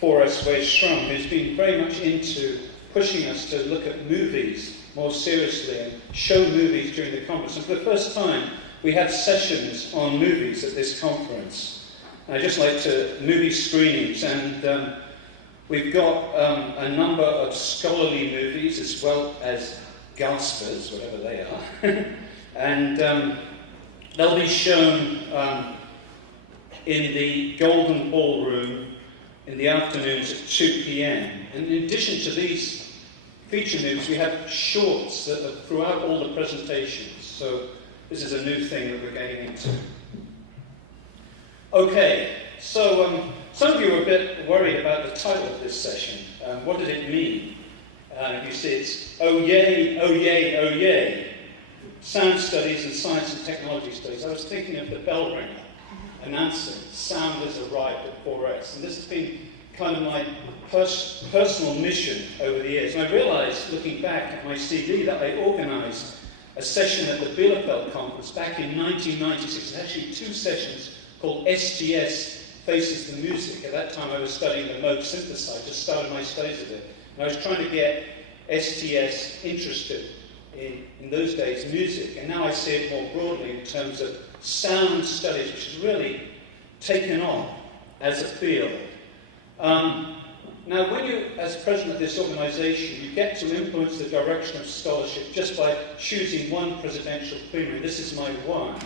4S Wei Strong, who's been very much into pushing us to look at movies more seriously and show movies during the conference. And for the first time, we have sessions on movies at this conference. And I just like to movie screenings, and we've got a number of scholarly movies as well as gaspers, whatever they are, and they'll be shown in the Golden Ballroom in the afternoons at 2 p.m. And in addition to these feature movies, we have shorts that are throughout all the presentations. So this is a new thing that we're getting into. Okay, so some of you are a bit worried about the title of this session. What did it mean? You see it's oh yay, oh yay, oh yay. Sound studies and science and technology studies. I was thinking of the bell ringer announcing sound has arrived at 4S. And this has been kind of my personal mission over the years. And I realized, looking back at my CV, that I organized a session at the Bielefeld conference back in 1996. There's actually 2 sessions called STS Faces the Music. At that time I was studying the Moog synthesizer, just started my studies of it. And I was trying to get STS interested in those days music. And now I see it more broadly in terms of sound studies, which has really taken on as a field. Now, when you, as president of this organization, you get to influence the direction of scholarship just by choosing one presidential plenary. This is my one.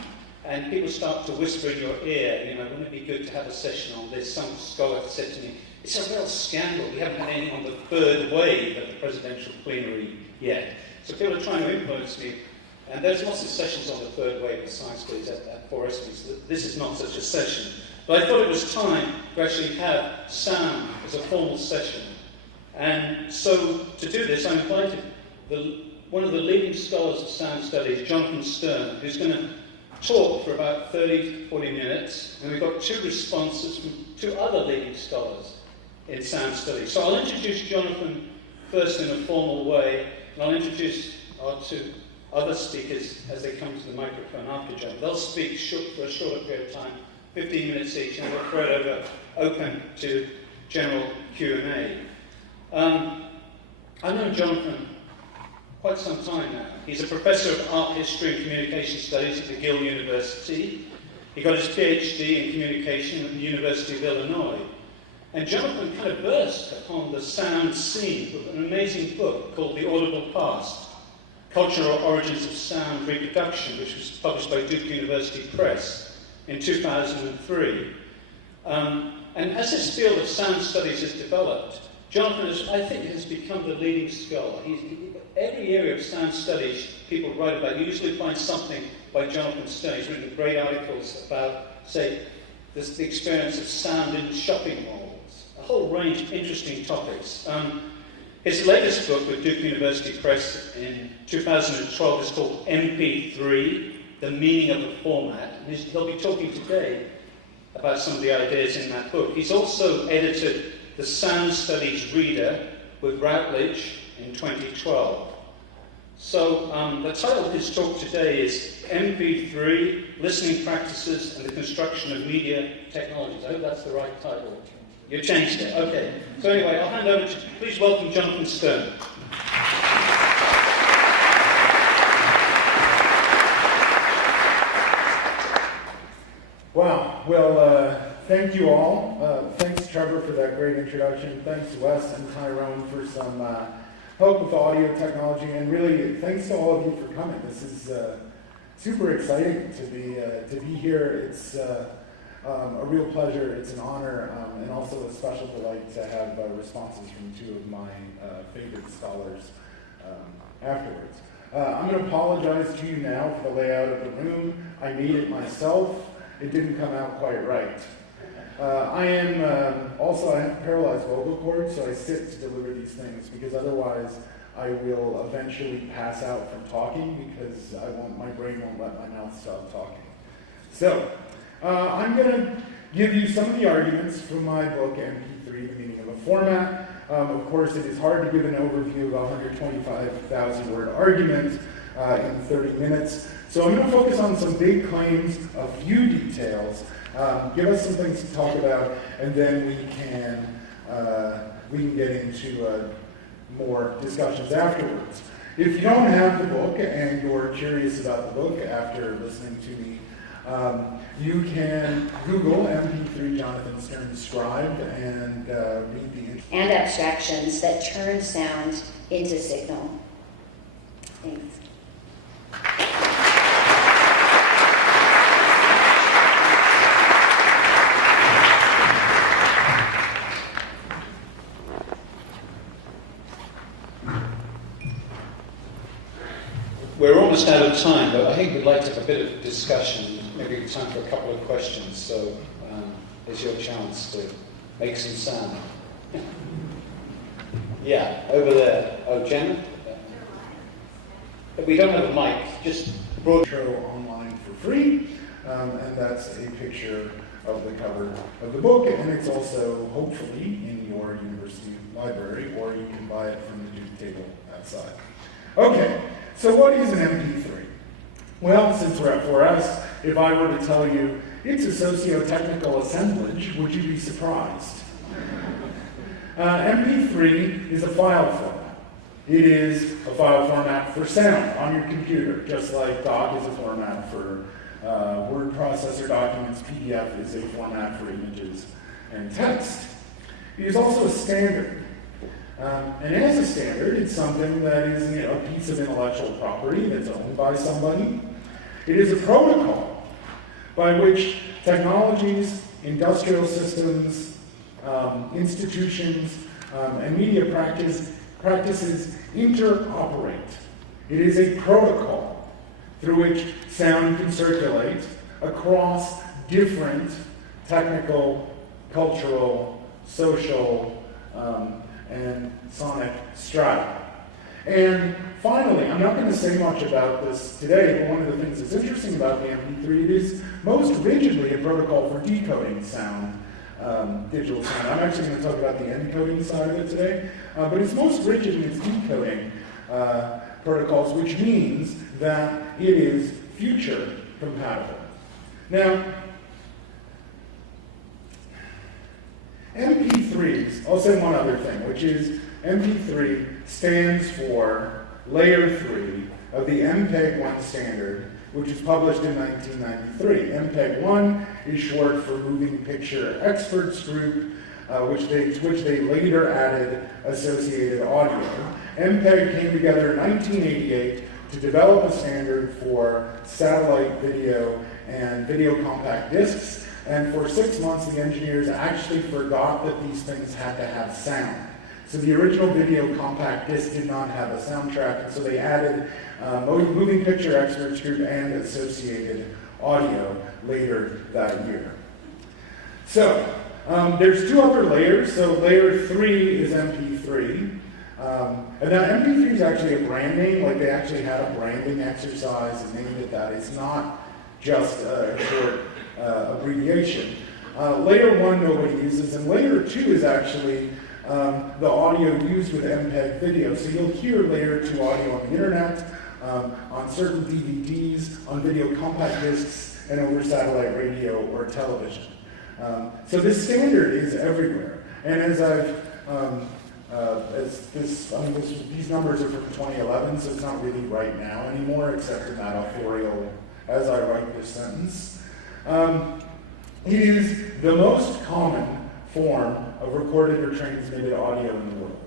And people start to whisper in your ear, you know, wouldn't it be good to have a session on this? Some scholar said to me, it's a real scandal. We haven't had anything on the 3rd wave of the presidential plenary yet. So people are trying to influence me. And there's lots of sessions on the 3rd wave of science studies at 4S, so this is not such a session. But I thought it was time to actually have sound as a formal session. And so to do this, I invited one of the leading scholars of sound studies, Jonathan Stern, who's going to talk for about 30, 40 minutes. And we've got 2 responses from 2 other leading scholars in sound studies. So I'll introduce Jonathan first in a formal way, and I'll introduce our 2 other speakers as they come to the microphone after Jonathan. They'll speak for a shorter period of time, 15 minutes each, and we'll throw it open to general Q&A. I've known Jonathan quite some time now. He's a professor of art history and communication studies at McGill University. He got his PhD in communication at the University of Illinois. And Jonathan kind of burst upon the sound scene with an amazing book called The Audible Past, Cultural Origins of Sound Reproduction, which was published by Duke University Press in 2003. And as this field of sound studies has developed, Jonathan, I think, has become the leading scholar. Every area of sound studies people write about, you usually find something by Jonathan Stern. He's written great articles about, say, the experience of sound in shopping malls, a whole range of interesting topics. His latest book with Duke University Press in 2012 is called MP3, The Meaning of the Format. And he'll be talking today about some of the ideas in that book. He's also edited the Sound Studies Reader with Routledge in 2012. So the title of his talk today is MP3, Listening Practices and the Construction of Media Technologies. I hope that's the right title. You changed it, okay. So anyway, I'll hand over to, please welcome Jonathan Stern. Wow, well, thank you all. Thanks, Trevor, for that great introduction. Thanks, Wes and Tyrone, for some help with audio technology. And really, thanks to all of you for coming. This is super exciting to be here. It's a real pleasure. It's an honor, and also a special delight to have responses from 2 of my favorite scholars afterwards. I'm going to apologize to you now for the layout of the room. I made it myself. It didn't come out quite right. I have paralyzed vocal cords, so I sit to deliver these things because otherwise I will eventually pass out from talking because my brain won't let my mouth stop talking. So I'm going to give you some of the arguments from my book, MP3, The Meaning of a Format. Of course, it is hard to give an overview of a 125,000-word argument in 30 minutes. So I'm going to focus on some big claims, a few details, give us some things to talk about, and then we can we can get into more discussions afterwards. If you don't have the book and you're curious about the book after listening to me, you can Google MP3 Jonathan Stern Scribed and read the... And abstractions that turn sound into signal. Thanks. We're almost out of time, but I think we'd like to have a bit of discussion, maybe time for a couple of questions, so it's your chance to make some sound. Yeah, over there. Oh, Jenna? We don't have a mic, just broad. Show online for free, and that's a picture of the cover of the book, and it's also hopefully in your university library, or you can buy it from the Duke table outside. Okay, so what is an MP3? Well, since we're at 4S, if I were to tell you it's a socio-technical assemblage, would you be surprised? MP3 is a file format. It is a file format for sound on your computer, just like doc is a format for word processor documents, PDF is a format for images and text. It is also a standard. And as a standard, it's something that is a piece of intellectual property that's owned by somebody. It is a protocol by which technologies, industrial systems, institutions, and media practices interoperate. It is a protocol through which sound can circulate across different technical, cultural, social, and sonic strata. And finally, I'm not going to say much about this today, but one of the things that's interesting about the MP3, it is most rigidly a protocol for decoding sound, digital sound. I'm actually going to talk about the encoding side of it today, but it's most rigid in its decoding protocols, which means that it is future compatible. Now, MP3s, I'll say one other thing, which is MP3 stands for Layer 3 of the MPEG-1 standard, which was published in 1993. MPEG-1 is short for Moving Picture Experts Group, to which they later added associated audio. MPEG came together in 1988 to develop a standard for satellite video and video compact discs. And for 6 months, the engineers actually forgot that these things had to have sound. So the original video compact disc did not have a soundtrack, and so they added Moving Picture Experts Group and associated audio later that year. So there's two other layers. So layer 3 is MP3. And now MP3 is actually a brand name, like they actually had a branding exercise and named it that. It's not just a short abbreviation. Layer 1 nobody uses, and layer 2 is actually the audio used with MPEG video. So you'll hear layer 2 audio on the internet, on certain DVDs, on video compact discs, and over satellite radio or television. So this standard is everywhere. And as these numbers are from 2011, so it's not really right now anymore, except in that authorial, as I write this sentence. It is the most common form of recorded or transmitted audio in the world.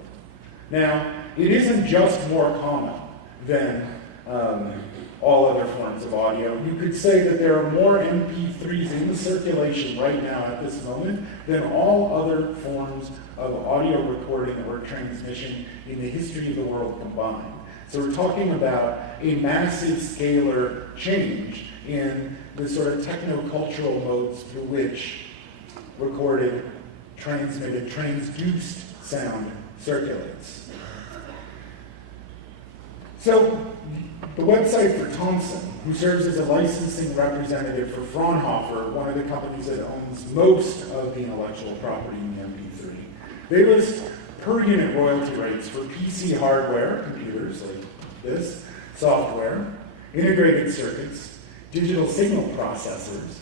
Now, it isn't just more common than all other forms of audio. You could say that there are more MP3s in circulation right now at this moment than all other forms of audio recording or transmission in the history of the world combined. So we're talking about a massive scalar change in the sort of techno-cultural modes through which recorded, transmitted, transduced sound circulates. So the website for Thomson, who serves as a licensing representative for Fraunhofer, one of the companies that owns most of the intellectual property in the MP3, they list per unit royalty rates for PC hardware, computers like this, software, integrated circuits, digital signal processors.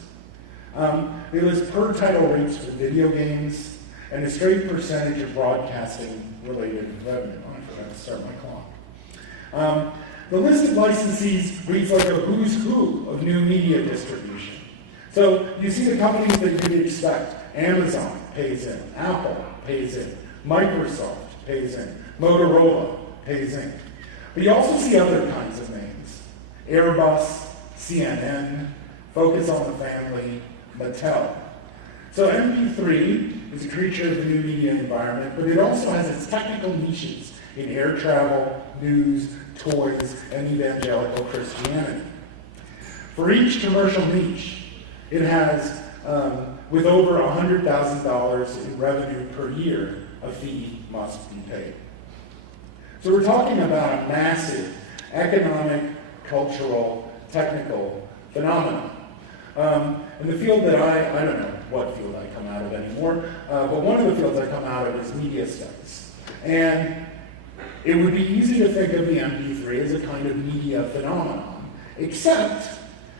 They list per title rates for video games, and a straight percentage of broadcasting-related revenue. Oh, I forgot to start my clock. The list of licensees reads like a who's who of new media distribution. So you see the companies that you'd expect. Amazon pays in, Apple pays in, Microsoft pays in, Motorola pays in. But you also see other kinds of names. Airbus, CNN, Focus on the Family, Mattel. So MP3 is a creature of the new media environment, but it also has its technical niches in air travel, news, toys, and evangelical Christianity. For each commercial niche, it has, with over $100,000 in revenue per year, a fee must be paid. So we're talking about a massive economic, cultural, technical phenomenon. In the field that I don't know what field I come out of anymore, but one of the fields I come out of is media studies. And it would be easy to think of the MP3 as a kind of media phenomenon, except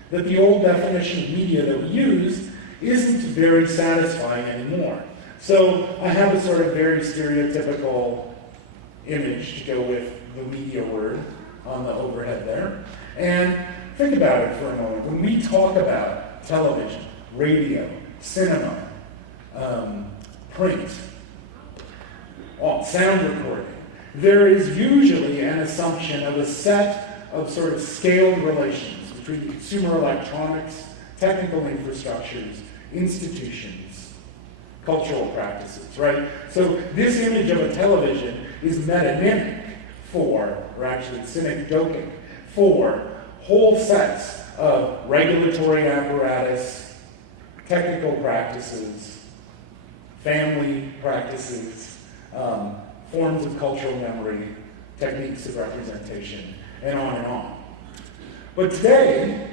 that the old definition of media that we use isn't very satisfying anymore. So I have a sort of very stereotypical image to go with the media word on the overhead there. And think about it for a moment. When we talk about television, radio, cinema, print, sound recording, there is usually an assumption of a set of sort of scaled relations between consumer electronics, technical infrastructures, institutions, cultural practices, right? So this image of a television is metonymic for, or actually synecdochic, for whole sets of regulatory apparatus, technical practices, family practices, forms of cultural memory, techniques of representation, and on and on. But today,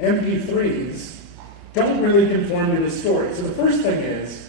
MP3s don't really conform to this story. So the first thing is,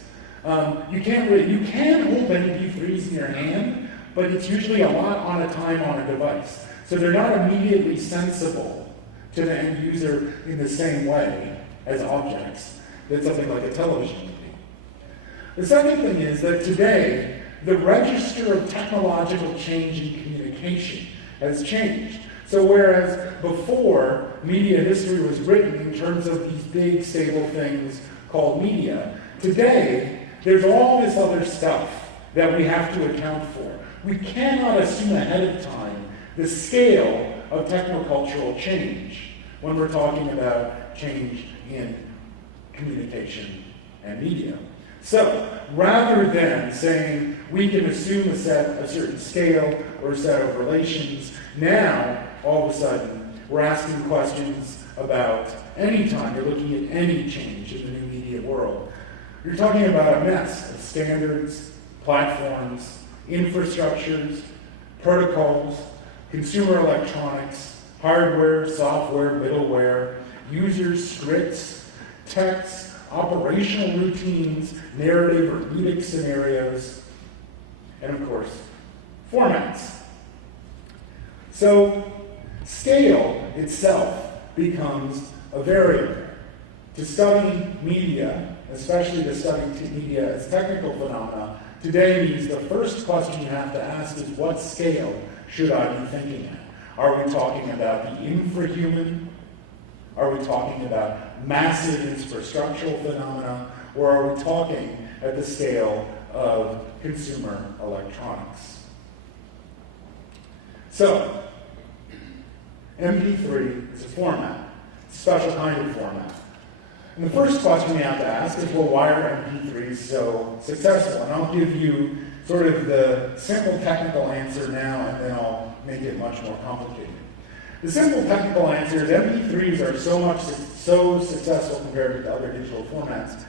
you can hold MP3s in your hand, but it's usually a lot on a time on a device. So they're not immediately sensible to the end user in the same way as objects that something like a television would be. The second thing is that today, the register of technological change in communication has changed. So whereas before, media history was written in terms of these big, stable things called media, today, there's all this other stuff that we have to account for. We cannot assume ahead of time the scale of technocultural change when we're talking about change in communication and media. So, rather than saying we can assume a certain scale or a set of relations, now, all of a sudden, we're asking questions about any time you're looking at any change in the new media world. You're talking about a mess of standards, platforms, infrastructures, protocols, consumer electronics, hardware, software, middleware, users, scripts, texts, operational routines, narrative or ludic scenarios, and of course, formats. So, scale itself becomes a variable. To study media, especially to study media as technical phenomena, today means the first question you have to ask is, what scale should I be thinking at? Are we talking about the infrahuman? Are we talking about massive infrastructural phenomena? Or are we talking at the scale of consumer electronics? So, MP3 is a format, a special kind of format. And the first question we have to ask is, well, why are MP3s so successful? And I'll give you sort of the simple technical answer now, and then I'll make it much more complicated. The simple technical answer is MP3s are so successful compared to other digital formats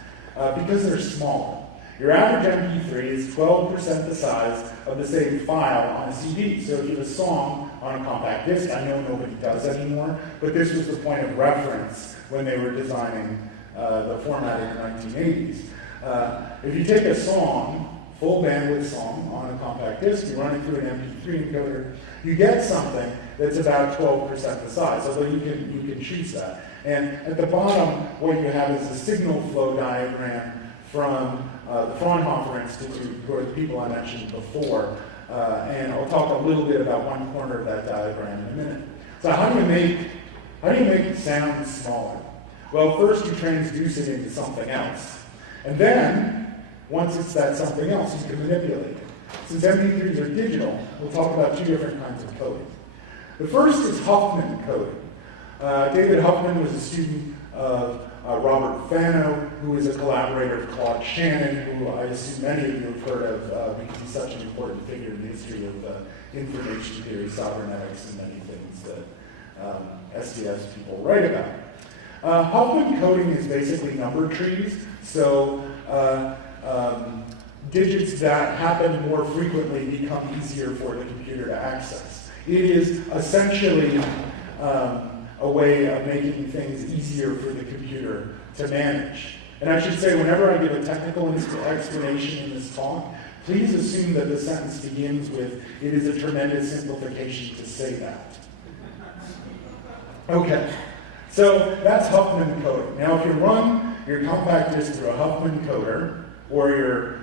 because they're smaller. Your average MP3 is 12% the size of the same file on a CD. So if you have a song on a compact disc, I know nobody does anymore, but this was the point of reference when they were designing the format in the 1980s. If you take a song, full bandwidth song on a compact disc, you run it through an MP3 encoder, you get something that's about 12% the size, although you can choose that. And at the bottom, what you have is a signal flow diagram from the Fraunhofer Institute, who are the people I mentioned before. And I'll talk a little bit about one corner of that diagram in a minute. So how do you make sound smaller? Well, first you transduce it into something else. And then, once it's that something else, you can manipulate it. Since MP3s are digital, we'll talk about two different kinds of coding. The first is Huffman coding. David Huffman was a student of Robert Fano, who is a collaborator of Claude Shannon, who I assume many of you have heard of because he's such an important figure in the history of information theory, cybernetics, and many things that SDS people write about. Huffman coding is basically number trees, so digits that happen more frequently become easier for the computer to access. It is essentially a way of making things easier for the computer to manage. And I should say, whenever I give a technical explanation in this talk, please assume that the sentence begins with, "It is a tremendous simplification to say that." Okay, so that's Huffman coding. Now, if you run your compact disc through a Huffman coder, or your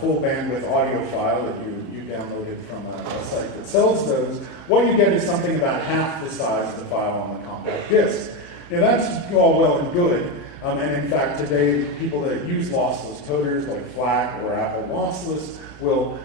full bandwidth audio file that you downloaded from a site that sells those, what you get is something about half the size of the file on the compact disc. Now that's all well and good, and in fact today people that use lossless coders like FLAC or Apple Lossless will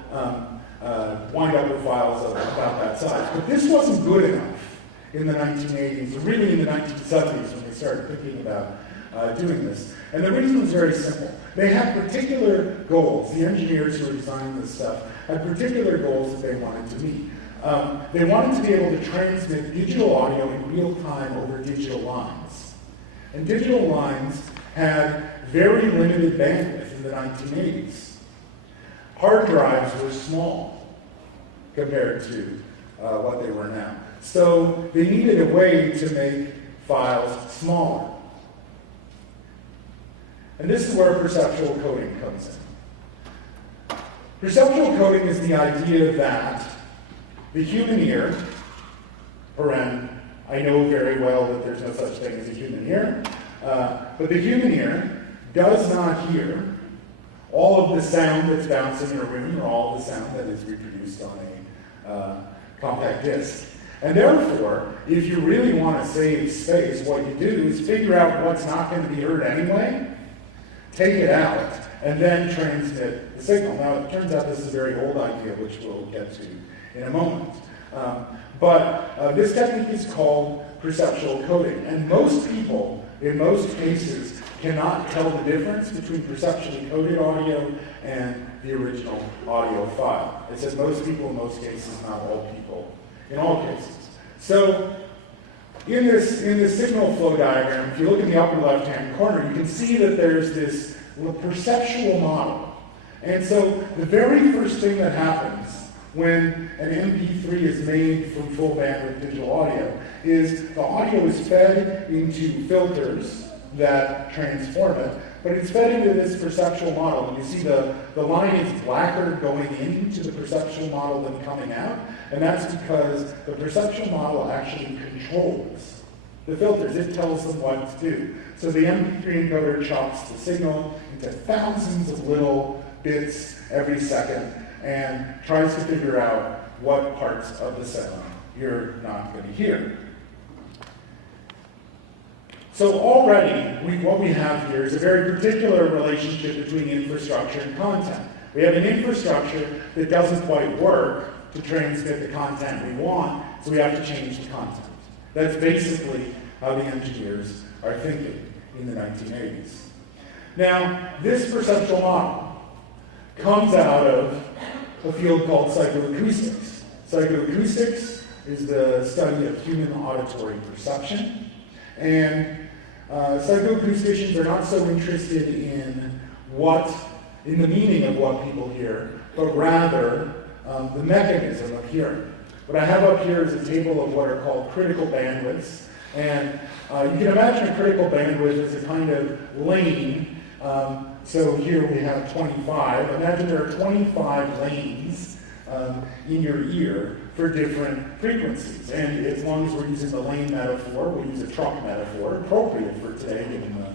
wind up with files of about that size. But this wasn't good enough in the 1980s, or really in the 1970s when they started thinking about doing this. And the reason was very simple. They had particular goals. The engineers who were designing this stuff had particular goals that they wanted to meet. They wanted to be able to transmit digital audio in real time over digital lines. And digital lines had very limited bandwidth in the 1980s. Hard drives were small compared to what they were now. So they needed a way to make files smaller. And this is where perceptual coding comes in. Perceptual coding is the idea that the human ear, I know very well that there's no such thing as a human ear, but the human ear does not hear all of the sound that's bouncing in a room or all of the sound that is reproduced on a compact disc. And therefore, if you really want to save space, what you do is figure out what's not going to be heard anyway, take it out, and then transmit the signal. Now, it turns out this is a very old idea, which we'll get to in a moment. But this technique is called perceptual coding. And most people, in most cases, cannot tell the difference between perceptually coded audio and the original audio file. It says most people in most cases, not all people in all cases. So, in this signal flow diagram, if you look in the upper left-hand corner, you can see that there's this perceptual model. And so the very first thing that happens when an MP3 is made from full bandwidth digital audio is the audio is fed into filters that transform it, but it's fed into this perceptual model. And you see the line is blacker going into the perceptual model than coming out, and that's because the perceptual model actually controls the filters. It tells them what to do. So the MP3 encoder chops the signal into thousands of little bits every second and tries to figure out what parts of the sound you're not going to hear. So already, what we have here is a very particular relationship between infrastructure and content. We have an infrastructure that doesn't quite work to transmit the content we want, so we have to change the content. That's basically how the engineers are thinking in the 1980s. Now, this perceptual model comes out of a field called psychoacoustics. Psychoacoustics is the study of human auditory perception, and psychoacousticians are not so interested in the meaning of what people hear, but rather the mechanism of hearing. What I have up here is a table of what are called critical bandwidths, and you can imagine a critical bandwidth as a kind of lane. So here we have 25. Imagine there are 25 lanes in your ear for different frequencies. And as long as we're using the lane metaphor, we'll use a truck metaphor, appropriate for today given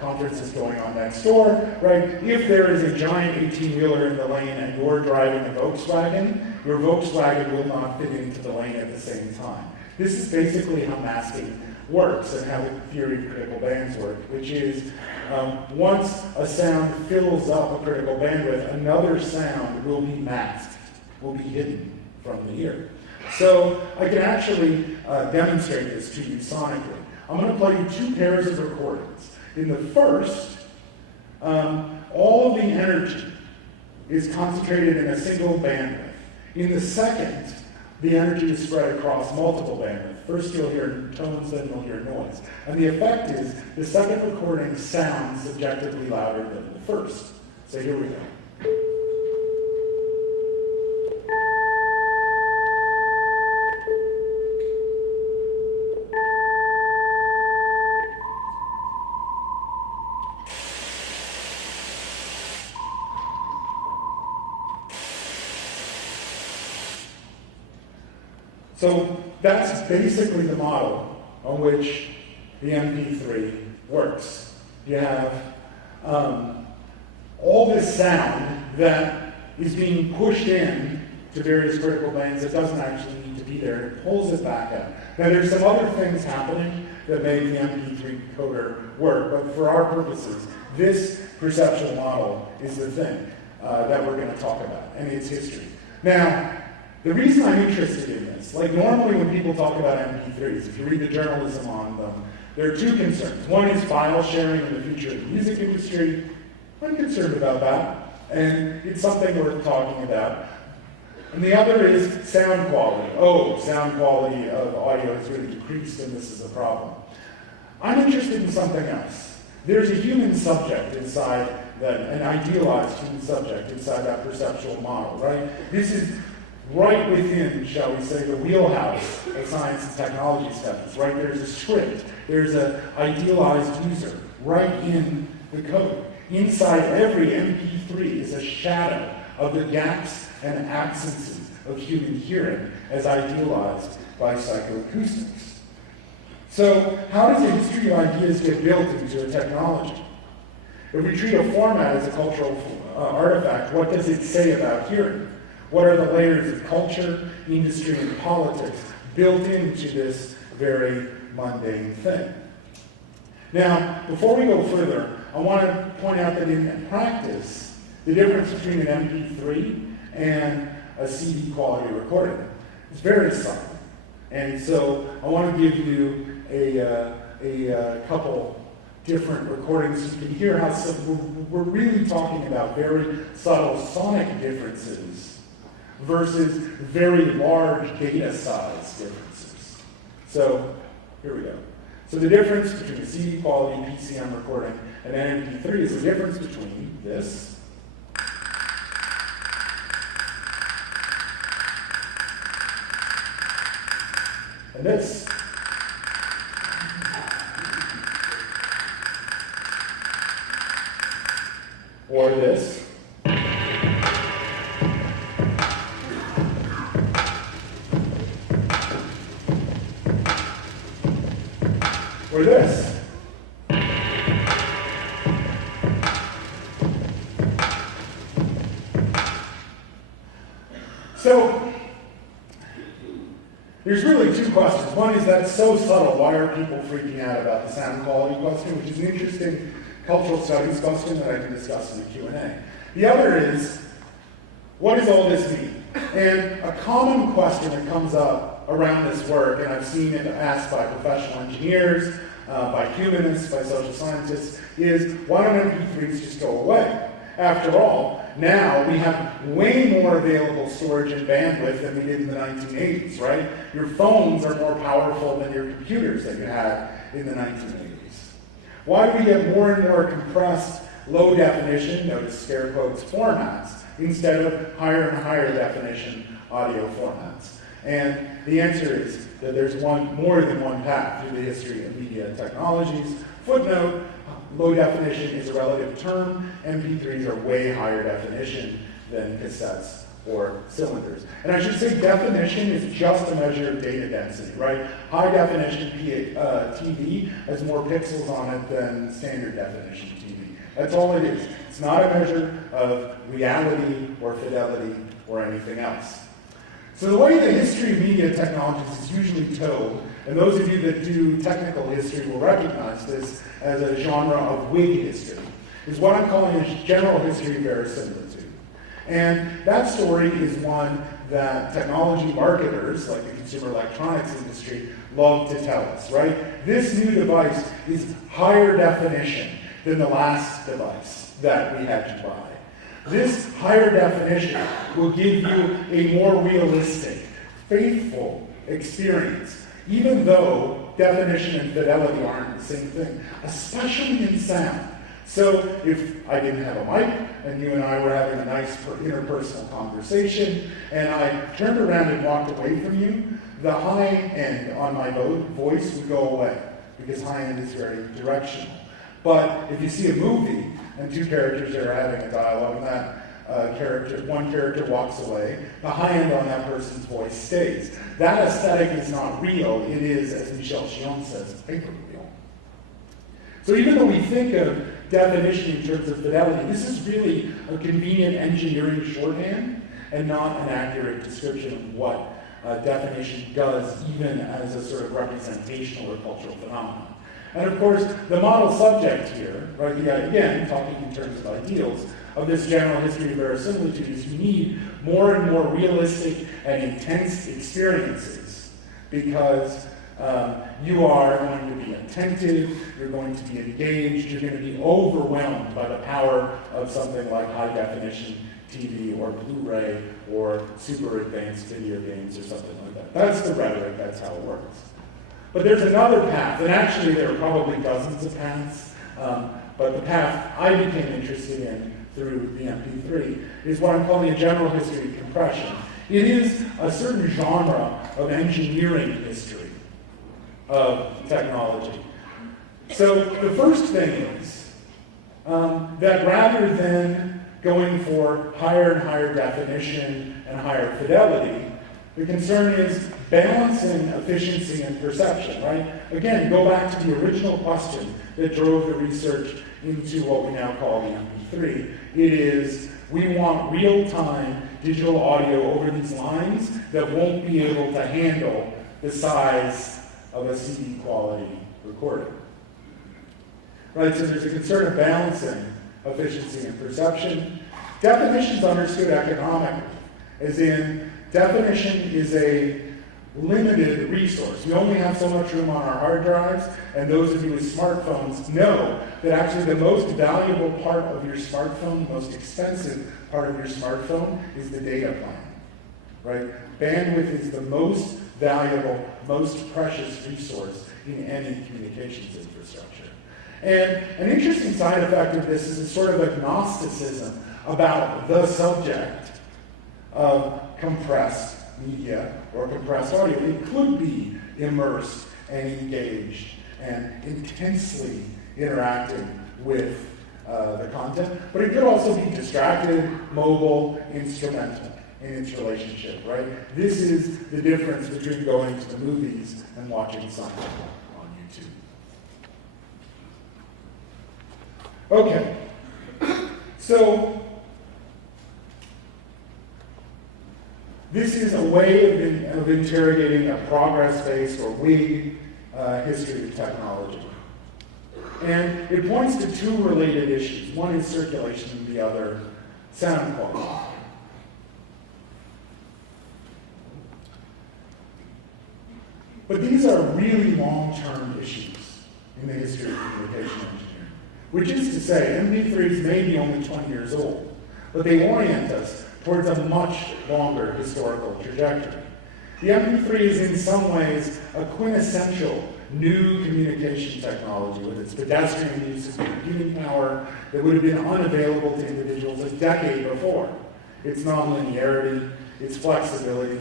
conference is going on next door, right? If there is a giant 18-wheeler in the lane and you're driving a Volkswagen, your Volkswagen will not fit into the lane at the same time. This is basically how masking works and how the theory of critical bands work, which is once a sound fills up a critical bandwidth, another sound will be masked, will be hidden from the ear. So I can actually demonstrate this to you sonically. I'm going to play you two pairs of recordings. In the first, all of the energy is concentrated in a single bandwidth. In the second, the energy is spread across multiple bandwidths. First you'll hear tones, then you'll hear noise. And the effect is the second recording sounds subjectively louder than the first. So here we go. So that's basically the model on which the MP3 works. You have all this sound that is being pushed in to various critical bands that doesn't actually need to be there. It pulls it back out. Now there's some other things happening that make the MP3 encoder work, but for our purposes, this perceptual model is the thing that we're going to talk about, and its history. Now, the reason I'm interested in this, like normally when people talk about MP3s, if you read the journalism on them, there are two concerns. One is file sharing in the future of the music industry. I'm concerned about that, and it's something worth talking about. And the other is sound quality. Oh, sound quality of audio has really decreased, and this is a problem. I'm interested in something else. There's a human subject inside that, an idealized human subject inside that perceptual model, right? This is right within, shall we say, the wheelhouse of science and technology studies, right? There's a script, there's an idealized user right in the code. Inside every MP3 is a shadow of the gaps and absences of human hearing as idealized by psychoacoustics. So how does the history of ideas get built into a technology? If we treat a format as a cultural artifact, what does it say about hearing? What are the layers of culture, industry, and politics built into this very mundane thing? Now, before we go further, I want to point out that in practice, the difference between an MP3 and a CD quality recording is very subtle. And so I want to give you a couple different recordings so you can hear how we're really talking about very subtle sonic differences versus very large data size differences. So here we go. So the difference between a CD quality PCM recording and an MP3 is the difference between this and this. Or this. Or this. So, there's really two questions. One is that's so subtle, why are people freaking out about the sound quality question, which is an interesting cultural studies question that I can discuss in the Q&A. The other is, what does all this mean? And a common question that comes up around this work, and I've seen it asked by professional engineers, by humanists, by social scientists, is why don't MP3s just go away? After all, now we have way more available storage and bandwidth than we did in the 1980s, right? Your phones are more powerful than your computers that you had in the 1980s. Why do we get more and more compressed, low definition, notice scare quotes, formats, instead of higher and higher definition audio formats? And the answer is that there's more than one path through the history of media technologies. Footnote, low definition is a relative term. MP3s are way higher definition than cassettes or cylinders. And I should say definition is just a measure of data density, right? High definition TV has more pixels on it than standard definition TV. That's all it is. It's not a measure of reality or fidelity or anything else. So the way the history of media technologies is usually told, and those of you that do technical history will recognize this as a genre of Whig history, is what I'm calling a general history of verisimilitude. And that story is one that technology marketers, like the consumer electronics industry, love to tell us, right? This new device is higher definition than the last device that we had to buy. This higher definition will give you a more realistic, faithful experience, even though definition and fidelity aren't the same thing, especially in sound. So if I didn't have a mic and you and I were having a nice interpersonal conversation and I turned around and walked away from you, the high end on my voice would go away because high end is very directional. But if you see a movie and two characters are having a dialogue and that one character walks away, the high end on that person's voice stays. That aesthetic is not real. It is, as Michel Chion says, hyper real. So even though we think of definition in terms of fidelity, this is really a convenient engineering shorthand and not an accurate description of what definition does, even as a sort of representational or cultural phenomenon. And of course, the model subject here, right, again, talking in terms of ideals, of this general history of verisimilitude is you need more and more realistic and intense experiences because you are going to be attentive, you're going to be engaged, you're going to be overwhelmed by the power of something like high definition TV or Blu-ray or super advanced video games or something like that. That's the rhetoric, that's how it works. But there's another path, and actually there are probably dozens of paths, but the path I became interested in through the MP3 is what I'm calling a general history of compression. It is a certain genre of engineering history of technology. So the first thing is that rather than going for higher and higher definition and higher fidelity, the concern is balancing efficiency and perception, right? Again, go back to the original question that drove the research into what we now call the MP3. It is, we want real-time digital audio over these lines that won't be able to handle the size of a CD quality recording. Right, so there's a concern of balancing efficiency and perception. Definition is understood economically, as in definition is a limited resource. We only have so much room on our hard drives, and those of you with smartphones know that actually the most valuable part of your smartphone, the most expensive part of your smartphone is the data plan, right? Bandwidth is the most valuable, most precious resource in any communications infrastructure. And an interesting side effect of this is a sort of agnosticism about the subject of compressed media or compressed audio. It could be immersed and engaged and intensely interacting with the content, but it could also be distracted, mobile, instrumental in its relationship, right? This is the difference between going to the movies and watching something on YouTube. Okay, so this is a way of interrogating a progress-based or Whig history of technology. And it points to two related issues. One is circulation and the other sound quality. But these are really long-term issues in the history of communication engineering. Which is to say, MP3s may be only 20 years old, but they orient us towards a much longer historical trajectory. The MP3 is in some ways a quintessential new communication technology with its pedestrian use of computing power that would have been unavailable to individuals a decade before. Its nonlinearity, its flexibility,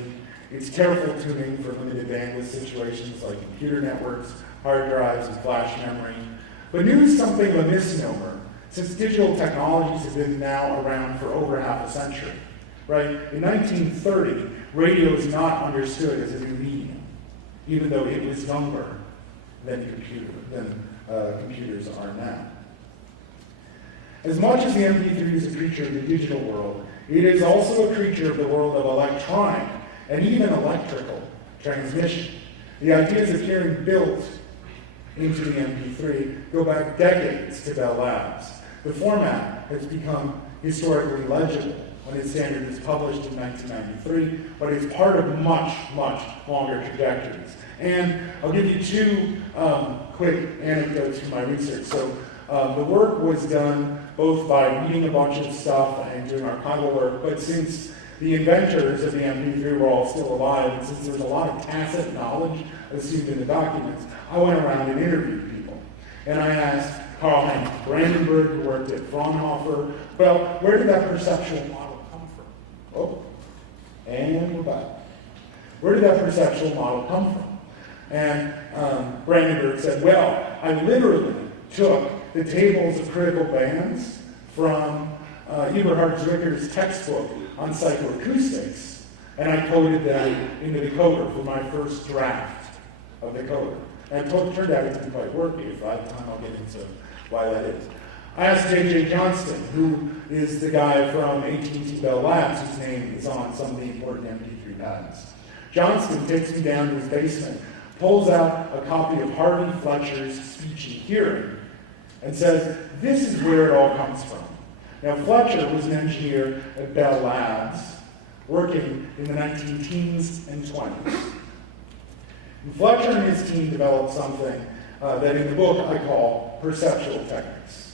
its careful tuning for limited bandwidth situations like computer networks, hard drives, and flash memory. But new is something of a misnomer, since digital technologies have been now around for over half a century. right? In 1930, radio was not understood as a new medium, even though it was younger than computers are now. As much as the MP3 is a creature of the digital world, it is also a creature of the world of electronic and even electrical transmission. The ideas of hearing built into the MP3 go back decades to Bell Labs. The format has become historically legible when its standard was published in 1993, but it's part of much, much longer trajectories. And I'll give you two quick anecdotes from my research. So the work was done both by reading a bunch of stuff and doing archival work, but since the inventors of the MP3 were all still alive, and since there's a lot of tacit knowledge assumed in the documents, I went around and interviewed people. And I asked Karl-Heinz Brandenburg, who worked at Fraunhofer, well, where did that perceptual model come from? Oh, and we're back. Where did that perceptual model come from? And Brandenburg said, well, I literally took the tables of critical bands from Eberhard Zwicker's textbook on psychoacoustics, and I coded them into the coder for my first draft of the coder. And it turned out it didn't quite work. If I have time, I'll get into why that is. I asked J.J. Johnston, who is the guy from AT&T Bell Labs, whose name is on some of the important MP3 patents. Johnston takes me down to his basement, pulls out a copy of Harvey Fletcher's Speech and Hearing, and says, this is where it all comes from. Now, Fletcher was an engineer at Bell Labs, working in the 19-teens and 20s. And Fletcher and his team developed something that in the book I call perceptual techniques.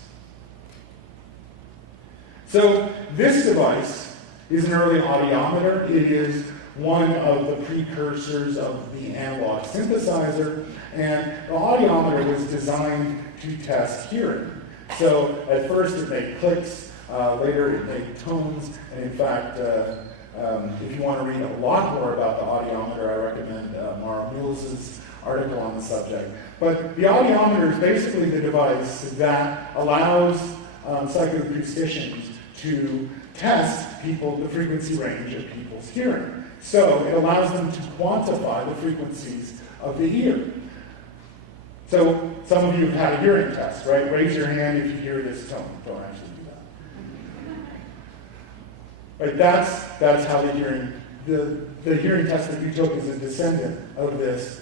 So this device is an early audiometer. It is one of the precursors of the analog synthesizer, and the audiometer was designed to test hearing. So at first it made clicks, later it made tones, and in fact, if you want to read a lot more about the audiometer, I recommend Mara Mules' article on the subject. But the audiometer is basically the device that allows psychoacousticians to test the frequency range of people's hearing. So it allows them to quantify the frequencies of the ear. So some of you have had a hearing test, right? Raise your hand if you hear this tone. Don't actually do that. Right, that's how the hearing test that you took is a descendant of this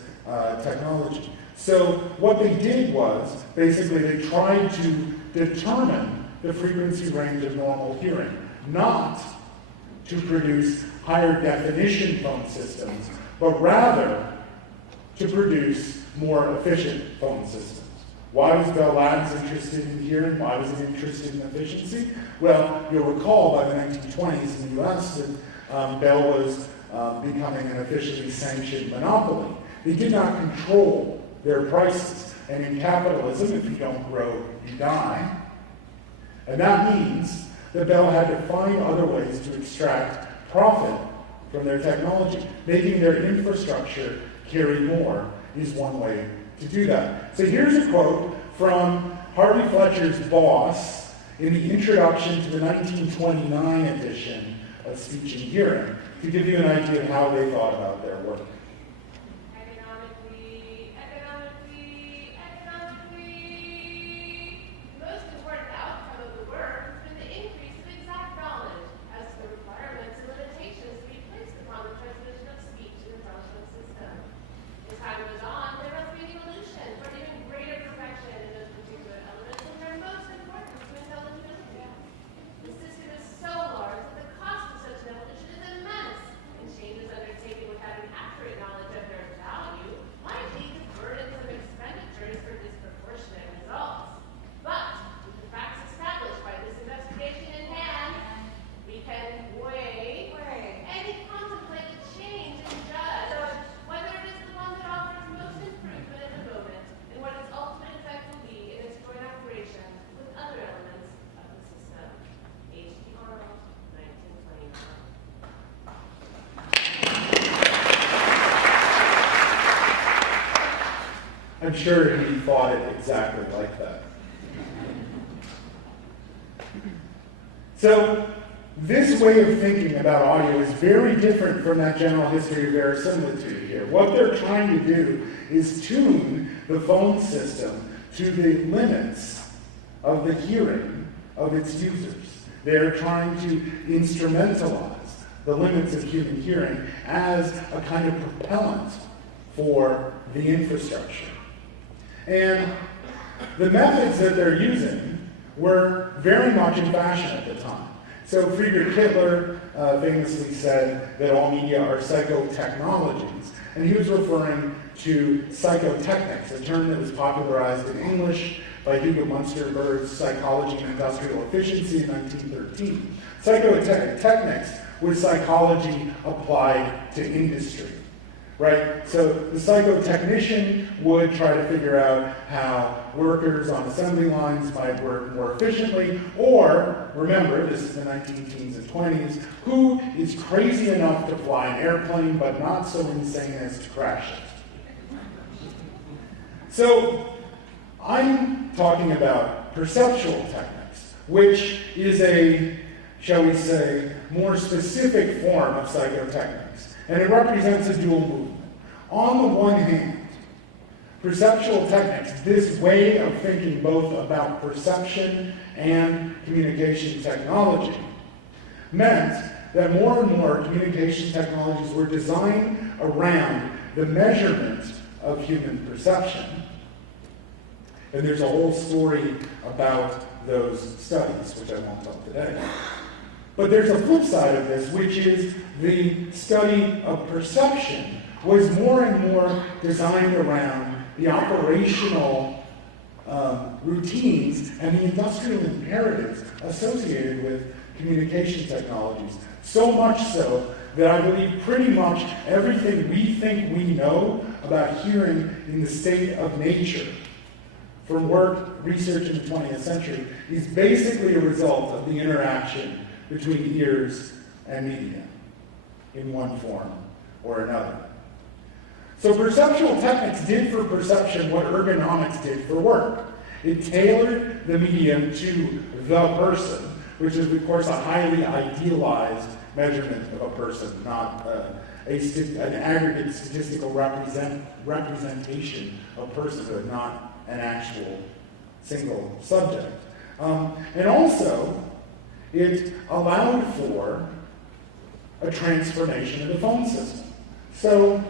technology. So what they did was, basically they tried to determine the frequency range of normal hearing, not to produce higher definition phone systems, but rather to produce more efficient phone systems. Why was Bell Labs interested in hearing? Why was it interested in efficiency? Well, you'll recall by the 1920s in the US that Bell was becoming an officially sanctioned monopoly. They did not control their prices. And in capitalism, if you don't grow, you die. And that means that Bell had to find other ways to extract profit from their technology. Making their infrastructure carry more is one way to do that. So here's a quote from Harvey Fletcher's boss in the introduction to the 1929 edition of Speech and Hearing, to give you an idea of how they thought about their work. I'm sure he thought it exactly like that. So this way of thinking about audio is very different from that general history of verisimilitude here. What they're trying to do is tune the phone system to the limits of the hearing of its users. They're trying to instrumentalize the limits of human hearing as a kind of propellant for the infrastructure. And the methods that they're using were very much in fashion at the time. So Friedrich Hitler famously said that all media are psychotechnologies, and he was referring to psychotechnics, a term that was popularized in English by Hugo Munsterberg's Psychology and Industrial Efficiency in 1913. Psychotechnics was psychology applied to industry, right? So the psychotechnician would try to figure out how workers on assembly lines might work more efficiently, or, remember, this is the 1910s and 20s, who is crazy enough to fly an airplane but not so insane as to crash it? So I'm talking about perceptual techniques, which is a, shall we say, more specific form of psychotechnics, and it represents a dual movement. On the one hand, perceptual techniques, this way of thinking both about perception and communication technology, meant that more and more communication technologies were designed around the measurement of human perception. And there's a whole story about those studies, which I won't tell today. But there's a flip side of this, which is the study of perception was more and more designed around the operational routines and the industrial imperatives associated with communication technologies. So much so that I believe pretty much everything we think we know about hearing in the state of nature from work, research in the 20th century is basically a result of the interaction between ears and media in one form or another. So perceptual techniques did for perception what ergonomics did for work. It tailored the medium to the person, which is, of course, a highly idealized measurement of a person, not an aggregate statistical representation of personhood, not an actual single subject. And also, it allowed for a transformation of the phone system. So,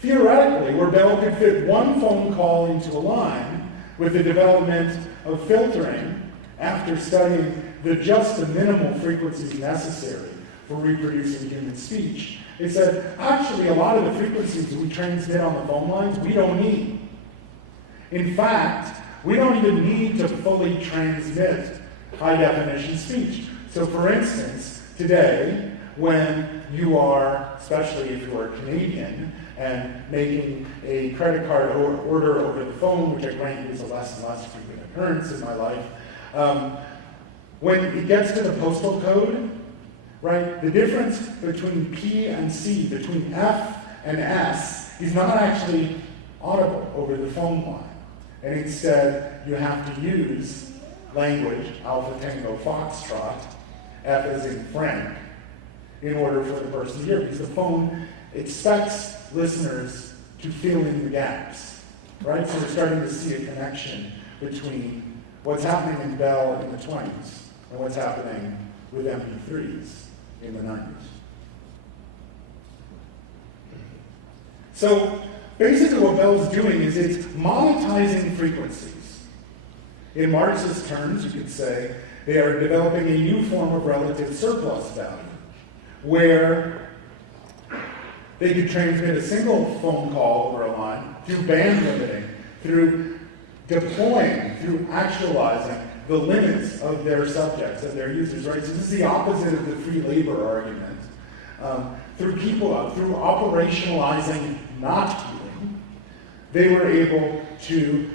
theoretically, where Bell could fit one phone call into a line with the development of filtering after studying just the minimal frequencies necessary for reproducing human speech, they said, actually, a lot of the frequencies we transmit on the phone lines, we don't need. In fact, we don't even need to fully transmit high-definition speech. So, for instance, today, when you are, especially if you are Canadian, and making a credit card order over the phone, which I grant you is a less and less frequent occurrence in my life, when it gets to the postal code, right, the difference between P and C, between F and S, is not actually audible over the phone line. And instead, you have to use language, Alpha Tango Foxtrot, F as in Frank, in order for the person to hear, because the phone expects listeners to fill in the gaps, right? So we're starting to see a connection between what's happening in Bell in the 20s and what's happening with MP3s in the 90s. So basically what Bell's doing is it's monetizing frequencies. In Marxist terms, you could say, they are developing a new form of relative surplus value, where they could transmit a single phone call over a line through band limiting, through deploying, through actualizing the limits of their subjects, of their users, right? So this is the opposite of the free labor argument. Through operationalizing not healing, they were able to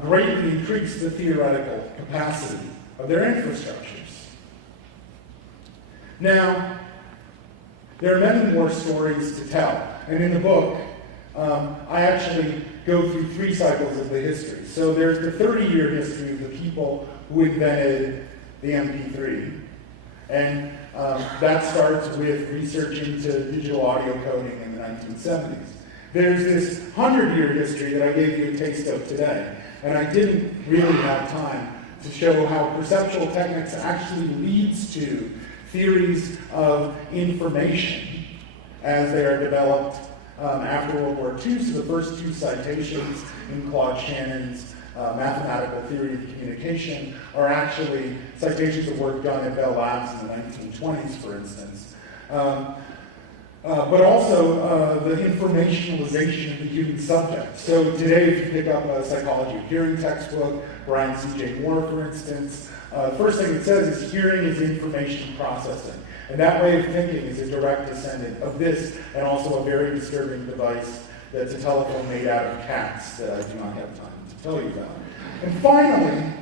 greatly increase the theoretical capacity of their infrastructures. Now, there are many more stories to tell, and in the book, I actually go through 3 cycles of the history. So there's the 30-year history of the people who invented the MP3. And that starts with research into digital audio coding in the 1970s. There's this 100-year history that I gave you a taste of today, and I didn't really have time to show how perceptual techniques actually leads to theories of information as they are developed after World War II. So the first two citations in Claude Shannon's mathematical theory of communication are actually citations of work done at Bell Labs in the 1920s, for instance. But also the informationalization of the human subject. So today, if you pick up a psychology of hearing textbook, Brian C.J. Moore, for instance, the first thing it says is hearing is information processing. And that way of thinking is a direct descendant of this, and also a very disturbing device that's a telephone made out of cats that I do not have time to tell you about. And finally,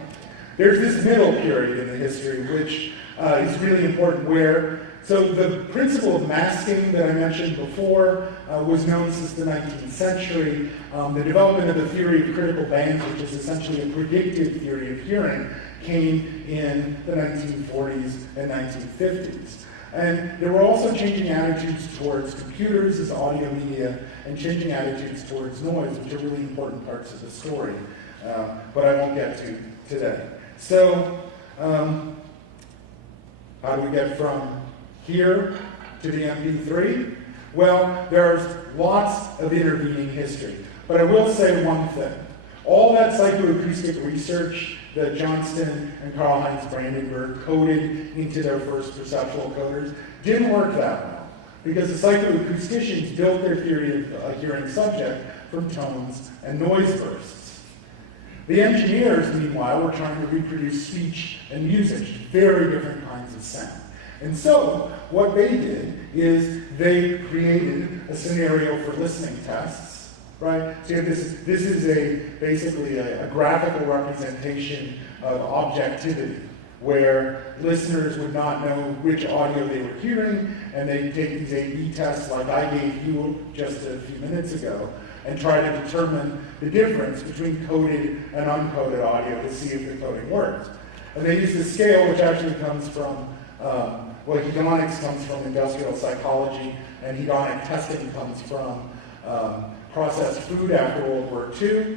there's this middle period in the history, which is really important, where so the principle of masking that I mentioned before was known since the 19th century. The development of the theory of critical bands, which is essentially a predictive theory of hearing, came in the 1940s and 1950s. And there were also changing attitudes towards computers as audio media, and changing attitudes towards noise, which are really important parts of the story, but I won't get to today. So, how do we get from here to the MP3? Well, there's lots of intervening history, but I will say one thing. All that psychoacoustic research that Johnston and Karl-Heinz Brandenburg coded into their first perceptual coders didn't work that well, because the psychoacousticians built their theory of a hearing subject from tones and noise bursts. The engineers, meanwhile, were trying to reproduce speech and music, very different kinds of sound. And so, what they did is they created a scenario for listening tests, right? So you have this is basically a graphical representation of objectivity, where listeners would not know which audio they were hearing, and they'd take these A/B tests like I gave you just a few minutes ago, and try to determine the difference between coded and uncoded audio to see if the coding worked. And they used a scale which actually comes from hedonics comes from industrial psychology, and hedonic testing comes from processed food after World War II.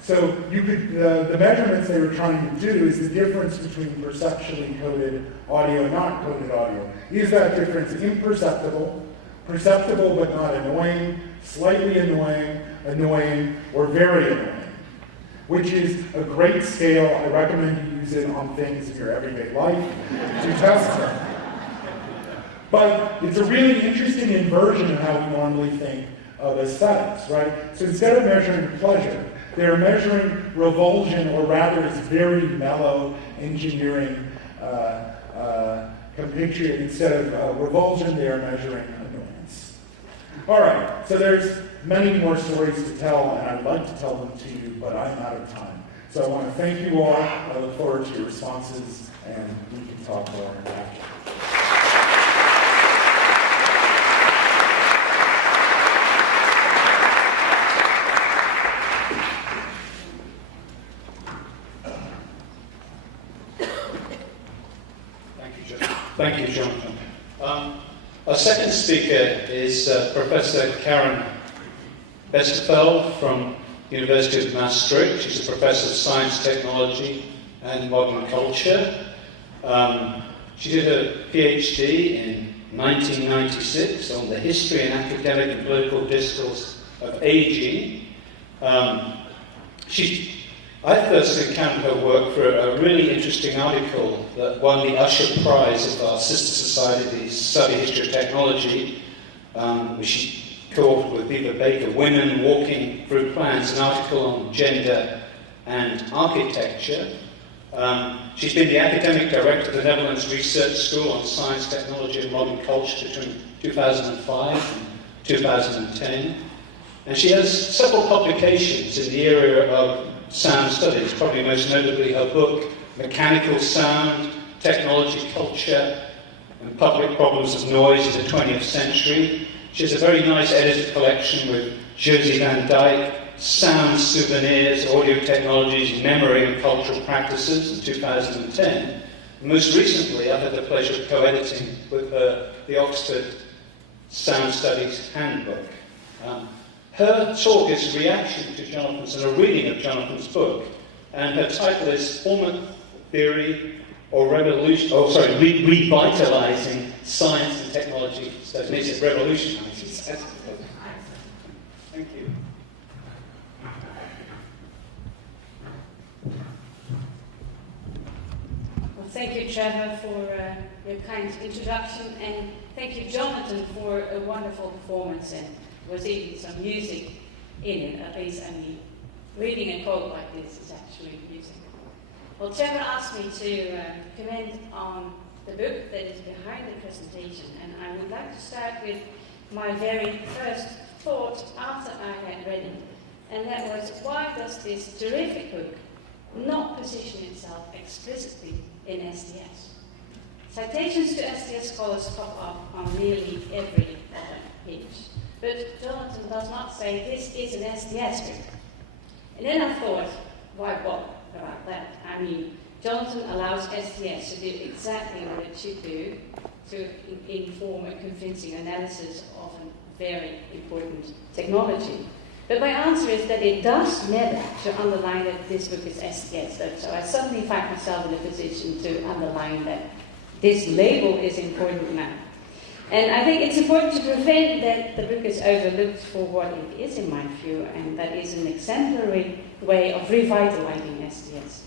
So you could, the measurements they were trying to do is the difference between perceptually coded audio and not coded audio. Is that difference imperceptible, perceptible but not annoying, slightly annoying, annoying, or very annoying? Which is a great scale. I recommend you use it on things in your everyday life to test them. But it's a really interesting inversion of how we normally think of aesthetics, right? So instead of measuring pleasure, they're measuring revulsion, or rather it's very mellow engineering compatriot. Instead of revulsion, they are measuring annoyance. All right, so there's many more stories to tell, and I'd like to tell them to you, but I'm out of time. So I want to thank you all. I look forward to your responses, and we can talk more after. Thank you, Jonathan. Our second speaker is Professor Karen Westerfeld from University of Maastricht. She's a professor of science, technology, and modern culture. She did her PhD in 1996 on the history and academic and political discourse of aging. I first encountered her work for a really interesting article that won the Usher Prize of our sister societies, Study History of Technology, which she co-authored with Viva Baker, Women Walking Through Plans, an article on gender and architecture. She's been the academic director of the Netherlands Research School on Science, Technology and Modern Culture between 2005 and 2010. And she has several publications in the area of sound studies, probably most notably her book, Mechanical Sound, Technology, Culture, and Public Problems of Noise in the 20th Century. She has a very nice edited collection with Josie Van Dyke, Sound Souvenirs, Audio Technologies, Memory and Cultural Practices in 2010. Most recently, I've had the pleasure of co-editing with her the Oxford Sound Studies Handbook. Her talk is a reaction to Jonathan's and a reading of Jonathan's book, and her title is Format Theory or Revitalizing Science and Technology Studies. And he said revolutionizing. He says. Thank you. Well, thank you, Trevor, for your kind introduction, and thank you, Jonathan, for a wonderful performance. And there was even some music in it. At least, I mean, reading a quote like this is actually music. Well, Trevor asked me to comment on the book that is behind the presentation, and I would like to start with my very first thought after I had read it, and that was, why does this terrific book not position itself explicitly in SDS? Citations to SDS scholars pop up on nearly every other page, but Jonathan does not say this is an SDS book. And then I thought, why bother about that? I mean, Jonathan allows SDS to do exactly what it should do, to inform a convincing analysis of a very important technology. But my answer is that it does matter to underline that this book is SDS. So I suddenly find myself in a position to underline that this label is important now. And I think it's important to prevent that the book is overlooked for what it is, in my view, and that is an exemplary way of revitalizing SDS.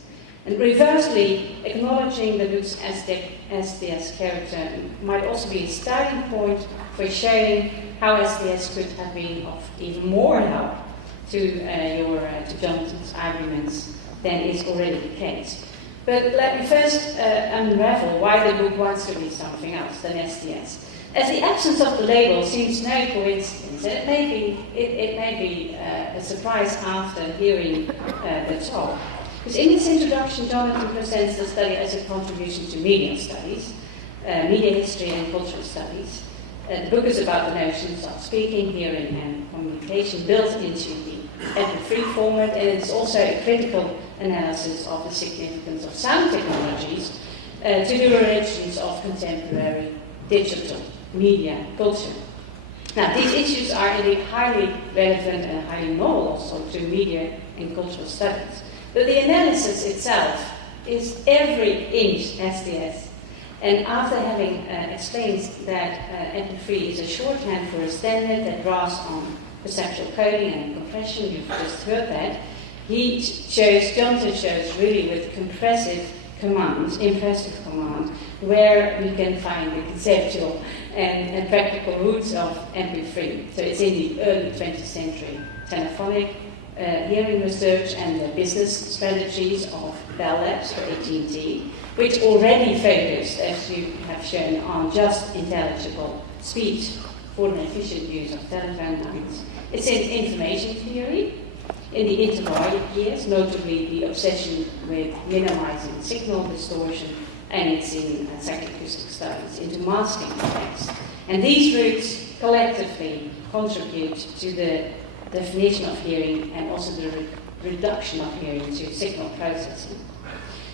And reversely, acknowledging the book's SDS character might also be a starting point for showing how SDS could have been of even more help to Jonathan's arguments than is already the case. But let me first unravel why the book wants to be something else than SDS. As the absence of the label seems no coincidence, and it may be a surprise after hearing the talk. Because in this introduction, Jonathan presents the study as a contribution to media studies, media history and cultural studies. The book is about the notions of speaking, hearing and communication built into the MP3 format, and it's also a critical analysis of the significance of sound technologies to the origins of contemporary digital media culture. Now, these issues are indeed highly relevant and highly novel also to media and cultural studies. But the analysis itself is every inch SDS. And after having explained that MP3 is a shorthand for a standard that draws on perceptual coding and compression, you've just heard that, Jonathan shows really with impressive commands, where we can find the conceptual and practical roots of MP3. So it's in the early 20th century telephonic hearing research and the business strategies of Bell Labs for AT&T, which already focused, as you have shown, on just intelligible speech for an efficient use of telephone lines. It's in information theory in the intermediate years, notably the obsession with minimizing signal distortion, and it's in psychoacoustic studies into masking effects. And these roots collectively contribute to the definition of hearing and also the reduction of hearing to signal processing.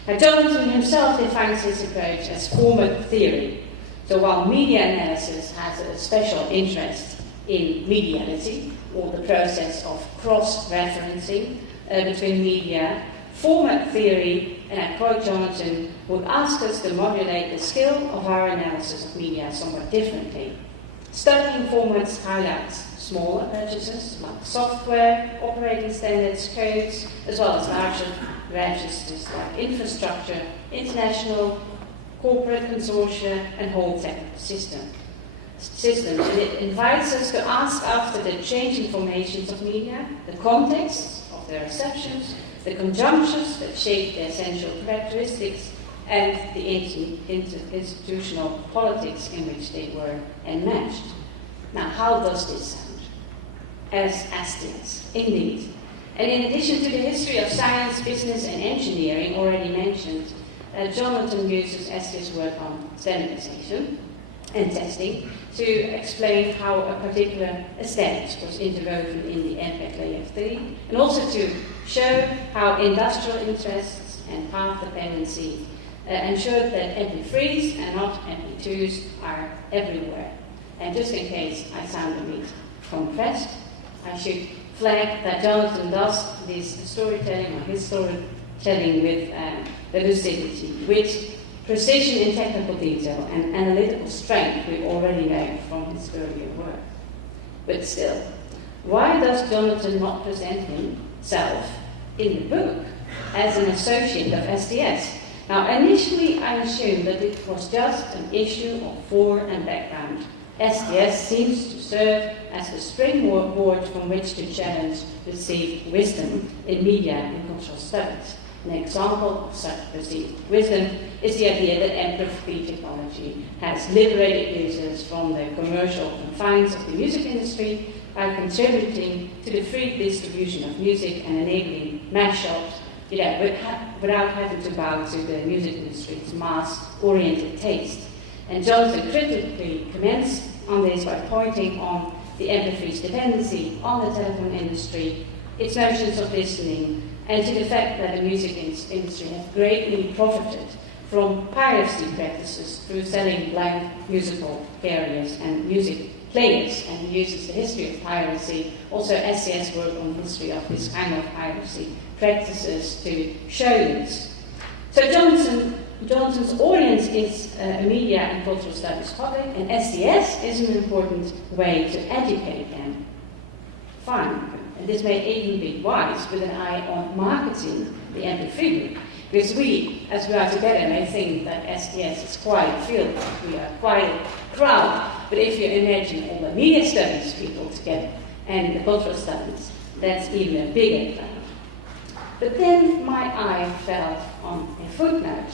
Now, Jonathan himself defines his approach as format theory. So while media analysis has a special interest in mediality, or the process of cross-referencing between media, format theory, and I quote Jonathan, would ask us to modulate the skill of our analysis of media somewhat differently. Studying formats highlights smaller purchases like software, operating standards, codes, as well as larger registers like infrastructure, international, corporate consortia, and whole technical systems. And it invites us to ask after the changing formations of media, the context of their receptions, the conjunctions that shape their essential characteristics, and the institutional politics in which they were enmeshed. Now, how does this sound? As SDS, indeed. And in addition to the history of science, business, and engineering already mentioned, Jonathan uses SDS work on standardization and testing to explain how a particular aesthetics was interwoven in the MPEG layer 3, and also to show how industrial interests and path dependency ensured that MP3s and not MP2s are everywhere. And just in case I sound a bit compressed, I should flag that Jonathan does this storytelling, or his storytelling, with lucidity, with precision in technical detail and analytical strength we already know from his earlier work. But still, why does Jonathan not present himself in the book as an associate of SDS? Now, initially I assumed that it was just an issue of form and background. SDS seems to serve as the springboard from which to challenge received wisdom in media and cultural studies. An example of such perceived wisdom is the idea that MP3 technology has liberated users from the commercial confines of the music industry by contributing to the free distribution of music and enabling mashups, without having to bow to the music industry's mass-oriented taste. And Jonathan critically comments on this by pointing on the MP3's dependency on the telephone industry, its notions of listening, and to the fact that the music industry has greatly profited from piracy practices through selling blank musical carriers and music players, and he uses the history of piracy, also SCS work on the history of this kind of piracy practices to show this. So Jonathan's audience is a media and cultural studies public, and SDS is an important way to educate them. Fine. And this may even be wise with an eye on marketing the MP3 book, because we, as we are together, may think that SDS is quite a field, we are quite a crowd, but if you imagine all the media studies people together and the cultural studies, that's even a bigger crowd. But then my eye fell on a footnote.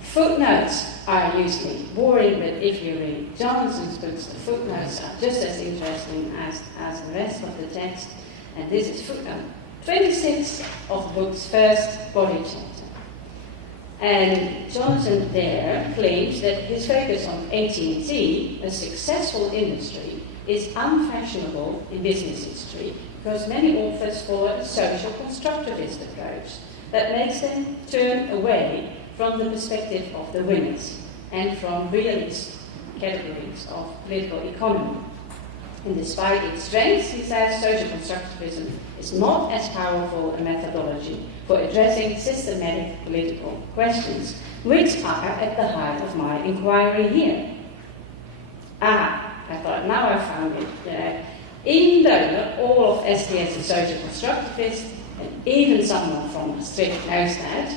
Footnotes are usually boring, but if you read Jonathan's books, the footnotes are just as interesting as the rest of the text. And this is footnote 26 of the book's first body chapter. And Jonathan there claims that his focus on AT&T, a successful industry, is unfashionable in business history because many authors follow a social constructivist approach that makes them turn away from the perspective of the winners and from realist categories of political economy. And despite its strengths, he says social constructivism is not as powerful a methodology for addressing systematic political questions, which are at the heart of my inquiry here. I thought, now I found it. Even though not all of SDS is social constructivist, and even someone from Maastricht knows that,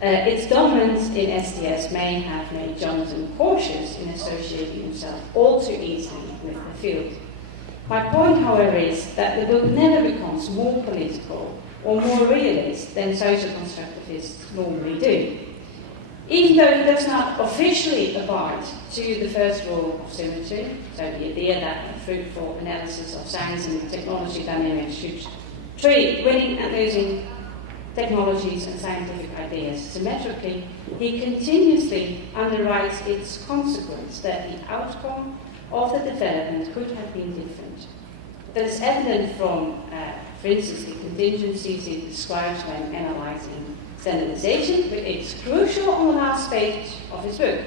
its dominance in SDS may have made Jonathan cautious in associating himself all too easily with the field. My point, however, is that the book never becomes more political or more realist than social constructivists normally do. Even though it does not officially abide to the first rule of symmetry, so the idea that a fruitful analysis of science and technology dynamics should treat winning and losing technologies and scientific ideas symmetrically, he continuously underwrites its consequence that the outcome of the development could have been different. That is evident from, for instance, the contingencies he describes when analyzing standardization, but it's crucial on the last page of his book.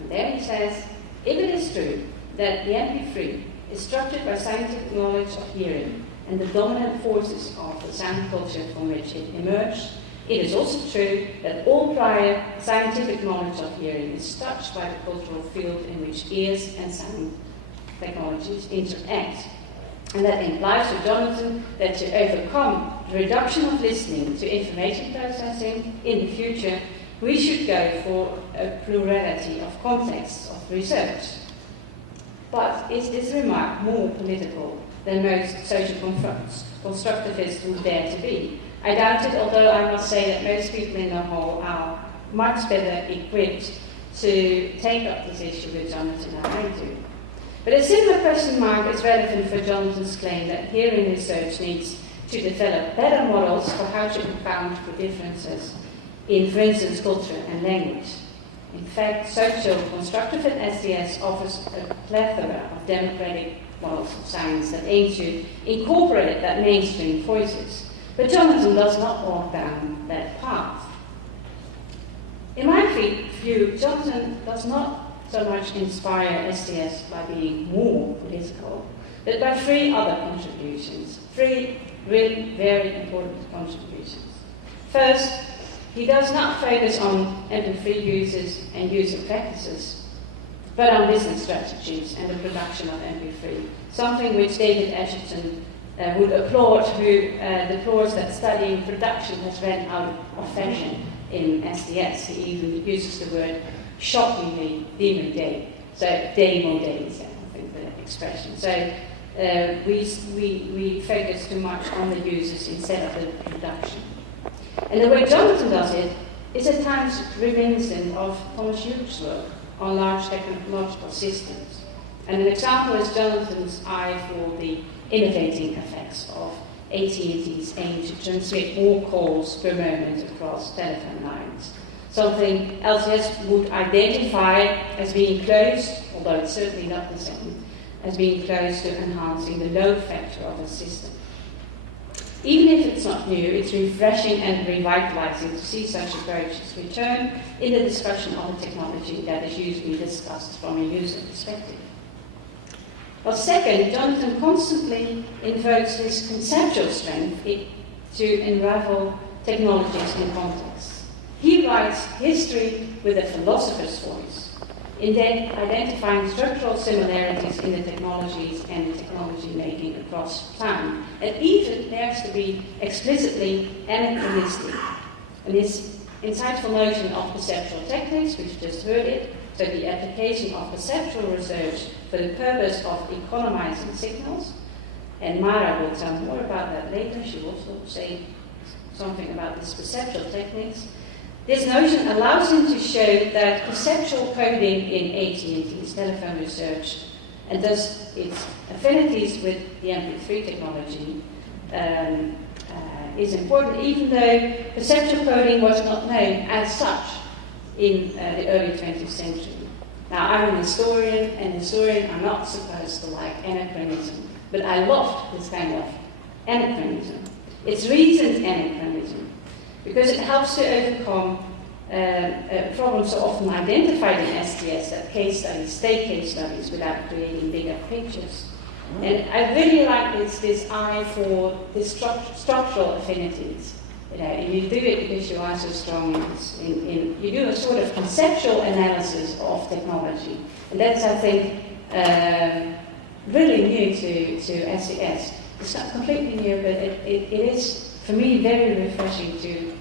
And there he says, if it is true that the MP3 is structured by scientific knowledge of hearing and the dominant forces of the sound culture from which it emerged, it is also true that all prior scientific knowledge of hearing is touched by the cultural field in which ears and sound technologies interact. And that implies for Jonathan that to overcome the reduction of listening to information processing in the future, we should go for a plurality of contexts of research. But is this remark more political than most social constructivists would dare to be? I doubt it, although I must say that most people in the hall are much better equipped to take up this issue with Jonathan than I do. But a similar question mark is relevant for Jonathan's claim that hearing research needs to develop better models for how to account for differences in, for instance, culture and language. In fact, social constructive at SDS offers a plethora of democratic models of science that aim to incorporate that mainstream voices. But Jonathan does not walk down that path. In my view, Jonathan does not so much inspire SDS by being more political, but by three other contributions, three really very important contributions. First, he does not focus on MP3 users and user practices, but on business strategies and the production of MP3, something which David Ashton would applaud, who deplores that studying production has ran out of fashion in SDS. He even uses the word shockingly demodé, so démodé is I think the expression. So we focus too much on the users instead of the production. And the way Jonathan does it is at times reminiscent of Thomas Hughes' work on large technological systems. And an example is Jonathan's eye for the innovating effects of AT&T's aim to transmit more calls per moment across telephone lines. Something LTS would identify as being close, although it's certainly not the same, as being close to enhancing the load factor of a system. Even if it's not new, it's refreshing and revitalizing to see such approaches return in the discussion of a technology that is usually discussed from a user perspective. Well, second, Jonathan constantly invokes his conceptual strength to unravel technologies in context. He writes history with a philosopher's voice, in then identifying structural similarities in the technologies and the technology making across time, and even dares to be explicitly anachronistic. And his insightful notion of perceptual techniques, we've just heard it, so the application of perceptual research for the purpose of economizing signals, and Mara will tell more about that later. She will also say something about these perceptual techniques. This notion allows him to show that perceptual coding in AT&T's telephone research, and thus its affinities with the MP3 technology, is important, even though perceptual coding was not known as such in the early 20th century. Now, I'm an historian, and historians are not supposed to like anachronism, but I loved this kind of anachronism. It's reasoned anachronism, because it helps to overcome problems so often identified in SDS, that case studies stay case studies without creating bigger pictures. And I really like this eye for the structural affinities. You do it because you are so strong in you do a sort of conceptual analysis of technology. And that's, I think, really new to SDS. It's not completely new, but it is, for me, very refreshing to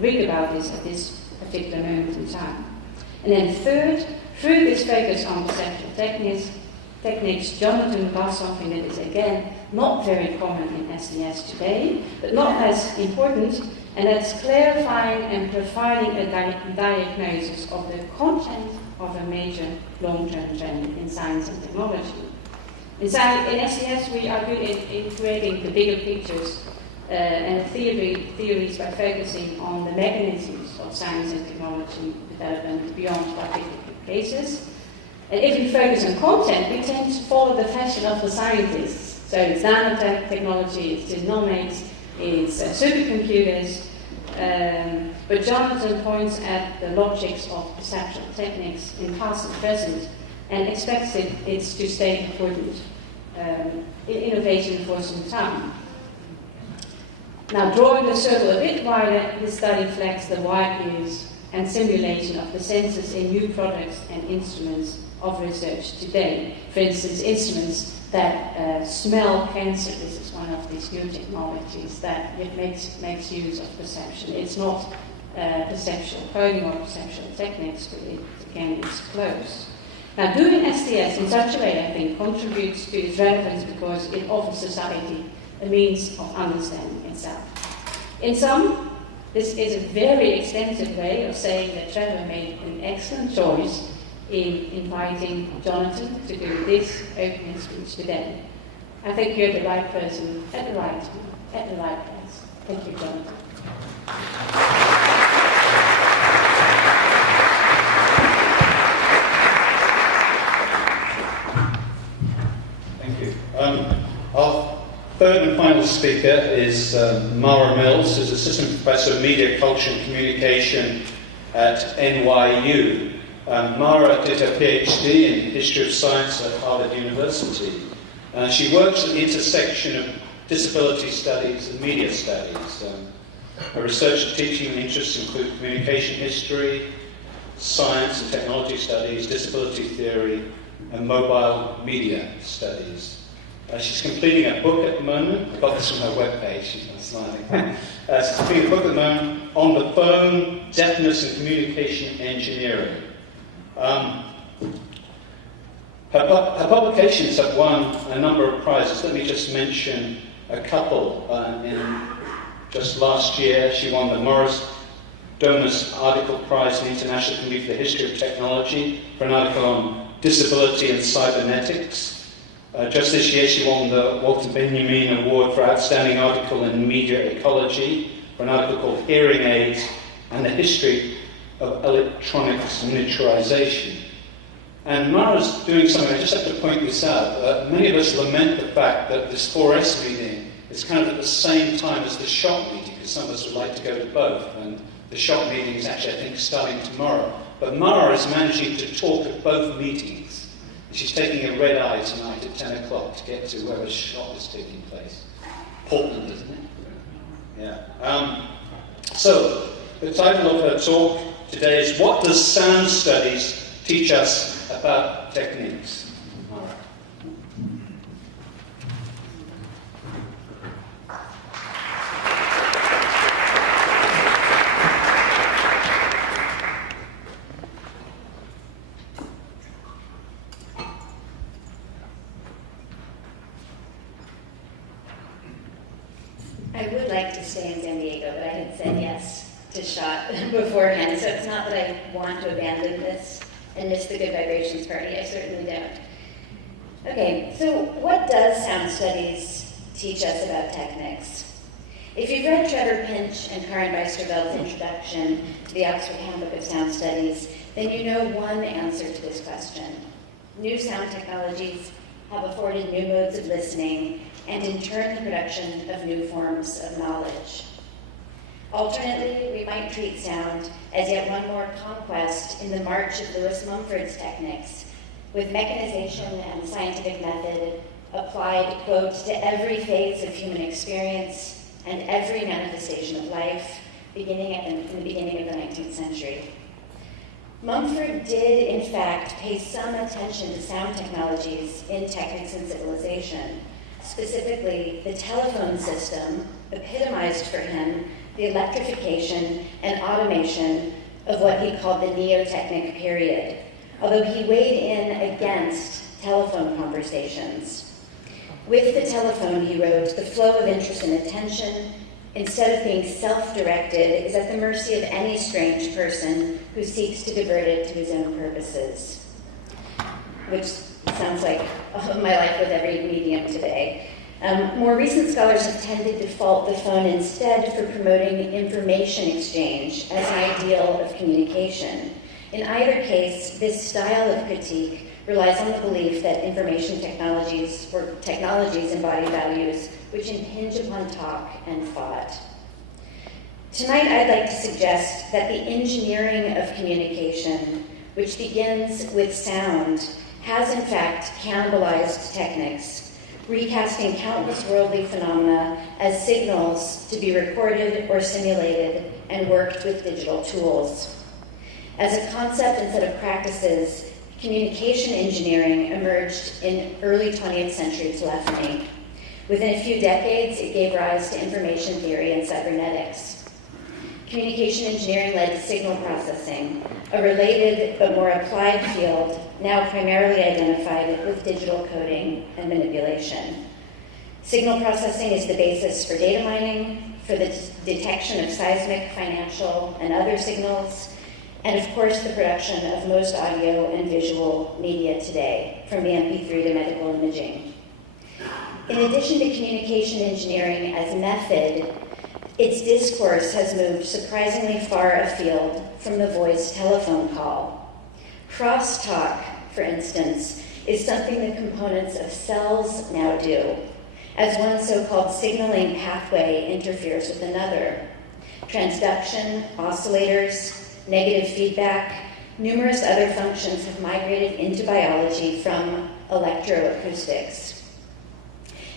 read about this at this particular moment in time. And then third, through this focus on perceptual techniques, Jonathan does something that is, again, not very common in SDS today, but not less important, and that's clarifying and providing a diagnosis of the content of a major long-term trend in science and technology. In SDS, we are good in creating the bigger pictures and theories by focusing on the mechanisms of science and technology development beyond particular cases. And if we focus on content, we tend to follow the fashion of the scientists. So it's nanotechnology, it's genomics, it's supercomputers. But Jonathan points at the logics of perceptual techniques in past and present and expects it to stay important in innovation for some time. Now, drawing the circle a bit wider, this study flags the wide use and simulation of the senses in new products and instruments of research today. For instance, instruments that smell cancer. This is one of these new technologies that makes use of perception. It's not perceptual coding or perceptual techniques, but it, again, is close. Now, doing SDS in such a way, I think, contributes to its relevance because it offers society a means of understanding itself. In sum, this is a very extensive way of saying that Trevor made an excellent choice in inviting Jonathan to do this opening speech today. I think you're the right person at the right time, at the right place. Thank you, Jonathan. Thank you. Our third and final speaker is Mara Mills, who's Assistant Professor of Media, Culture and Communication at NYU. Mara did her PhD in History of Science at Harvard University. She works at the intersection of disability studies and media studies. Her research and teaching interests include communication history, science and technology studies, disability theory, and mobile media studies. She's completing a book at the moment. I got this from her webpage. She's not smiling. She's completing a book at the moment on the phone, deafness and communication engineering. Her publications have won a number of prizes. Let me just mention a couple. Just last year, she won the Morris Domus Article Prize in International Committee for the History of Technology for an article on disability and cybernetics. Just this year, she won the Walter Benjamin Award for Outstanding Article in Media Ecology for an article called Hearing Aids and the History of Electronics Miniaturization. And Mara's doing something, I just have to point this out. Many of us lament the fact that this 4S meeting is kind of at the same time as the shop meeting, because some of us would like to go to both. And the shop meeting is actually, I think, starting tomorrow. But Mara is managing to talk at both meetings. She's taking a red eye tonight at 10 o'clock to get to where the shop is taking place. Portland, isn't it? Yeah. So, the title of her talk today is, What Does Sound Studies Teach Us About Techniques? Mara. I would like to stay in San Diego, but I had said yes to SHOT beforehand, so it's not that I want to abandon this and miss the Good Vibrations party. I certainly don't. Okay, so what does sound studies teach us about techniques? If you've read Trevor Pinch and Karin Weisterveld's introduction to the Oxford Handbook of Sound Studies, then you know one answer to this question. New sound technologies have afforded new modes of listening and in turn the production of new forms of knowledge. Alternately, we might treat sound as yet one more conquest in the march of Lewis Mumford's techniques, with mechanization and scientific method applied, quote, to every phase of human experience and every manifestation of life, beginning in the beginning of the 19th century. Mumford did, in fact, pay some attention to sound technologies in Technics and Civilization. Specifically, the telephone system epitomized for him the electrification and automation of what he called the Neo-Technic period, although he weighed in against telephone conversations. With the telephone, he wrote, the flow of interest and attention, instead of being self-directed, is at the mercy of any strange person who seeks to divert it to his own purposes. Which sounds like my life with every medium today. More recent scholars have tended to fault the phone instead for promoting information exchange as an ideal of communication. In either case, this style of critique relies on the belief that information technologies or technologies embody values which impinge upon talk and thought. Tonight, I'd like to suggest that the engineering of communication, which begins with sound, has in fact cannibalized technics, recasting countless worldly phenomena as signals to be recorded or simulated and worked with digital tools. As a concept and set of practices, communication engineering emerged in early 20th century telephony. Within a few decades, it gave rise to information theory and cybernetics. Communication engineering led to signal processing, a related but more applied field now primarily identified with digital coding and manipulation. Signal processing is the basis for data mining, for the detection of seismic, financial, and other signals, and of course the production of most audio and visual media today, from the MP3 to medical imaging. In addition to communication engineering as method, its discourse has moved surprisingly far afield from the voice telephone call. Crosstalk, for instance, is something the components of cells now do, as one so-called signaling pathway interferes with another. Transduction, oscillators, negative feedback, numerous other functions have migrated into biology from electroacoustics.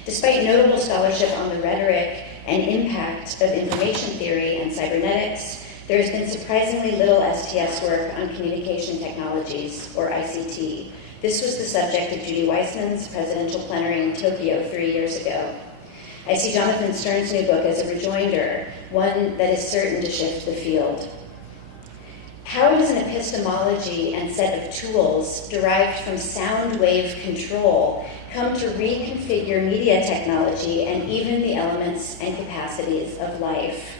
Despite notable scholarship on the rhetoric and impact of information theory and cybernetics, there has been surprisingly little STS work on communication technologies, or ICT. This was the subject of Judy Weissman's presidential plenary in Tokyo 3 years ago. I see Jonathan Stern's new book as a rejoinder, one that is certain to shift the field. How does an epistemology and set of tools derived from sound wave control come to reconfigure media technology and even the elements and capacities of life?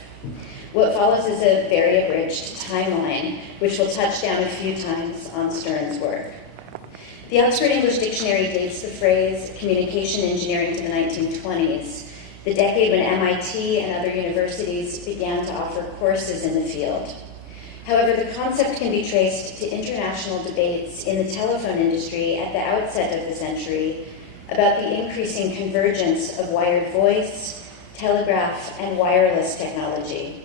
What follows is a very abridged timeline, which will touch down a few times on Stern's work. The Oxford English Dictionary dates the phrase communication engineering to the 1920s, the decade when MIT and other universities began to offer courses in the field. However, the concept can be traced to international debates in the telephone industry at the outset of the century about the increasing convergence of wired voice, telegraph, and wireless technology.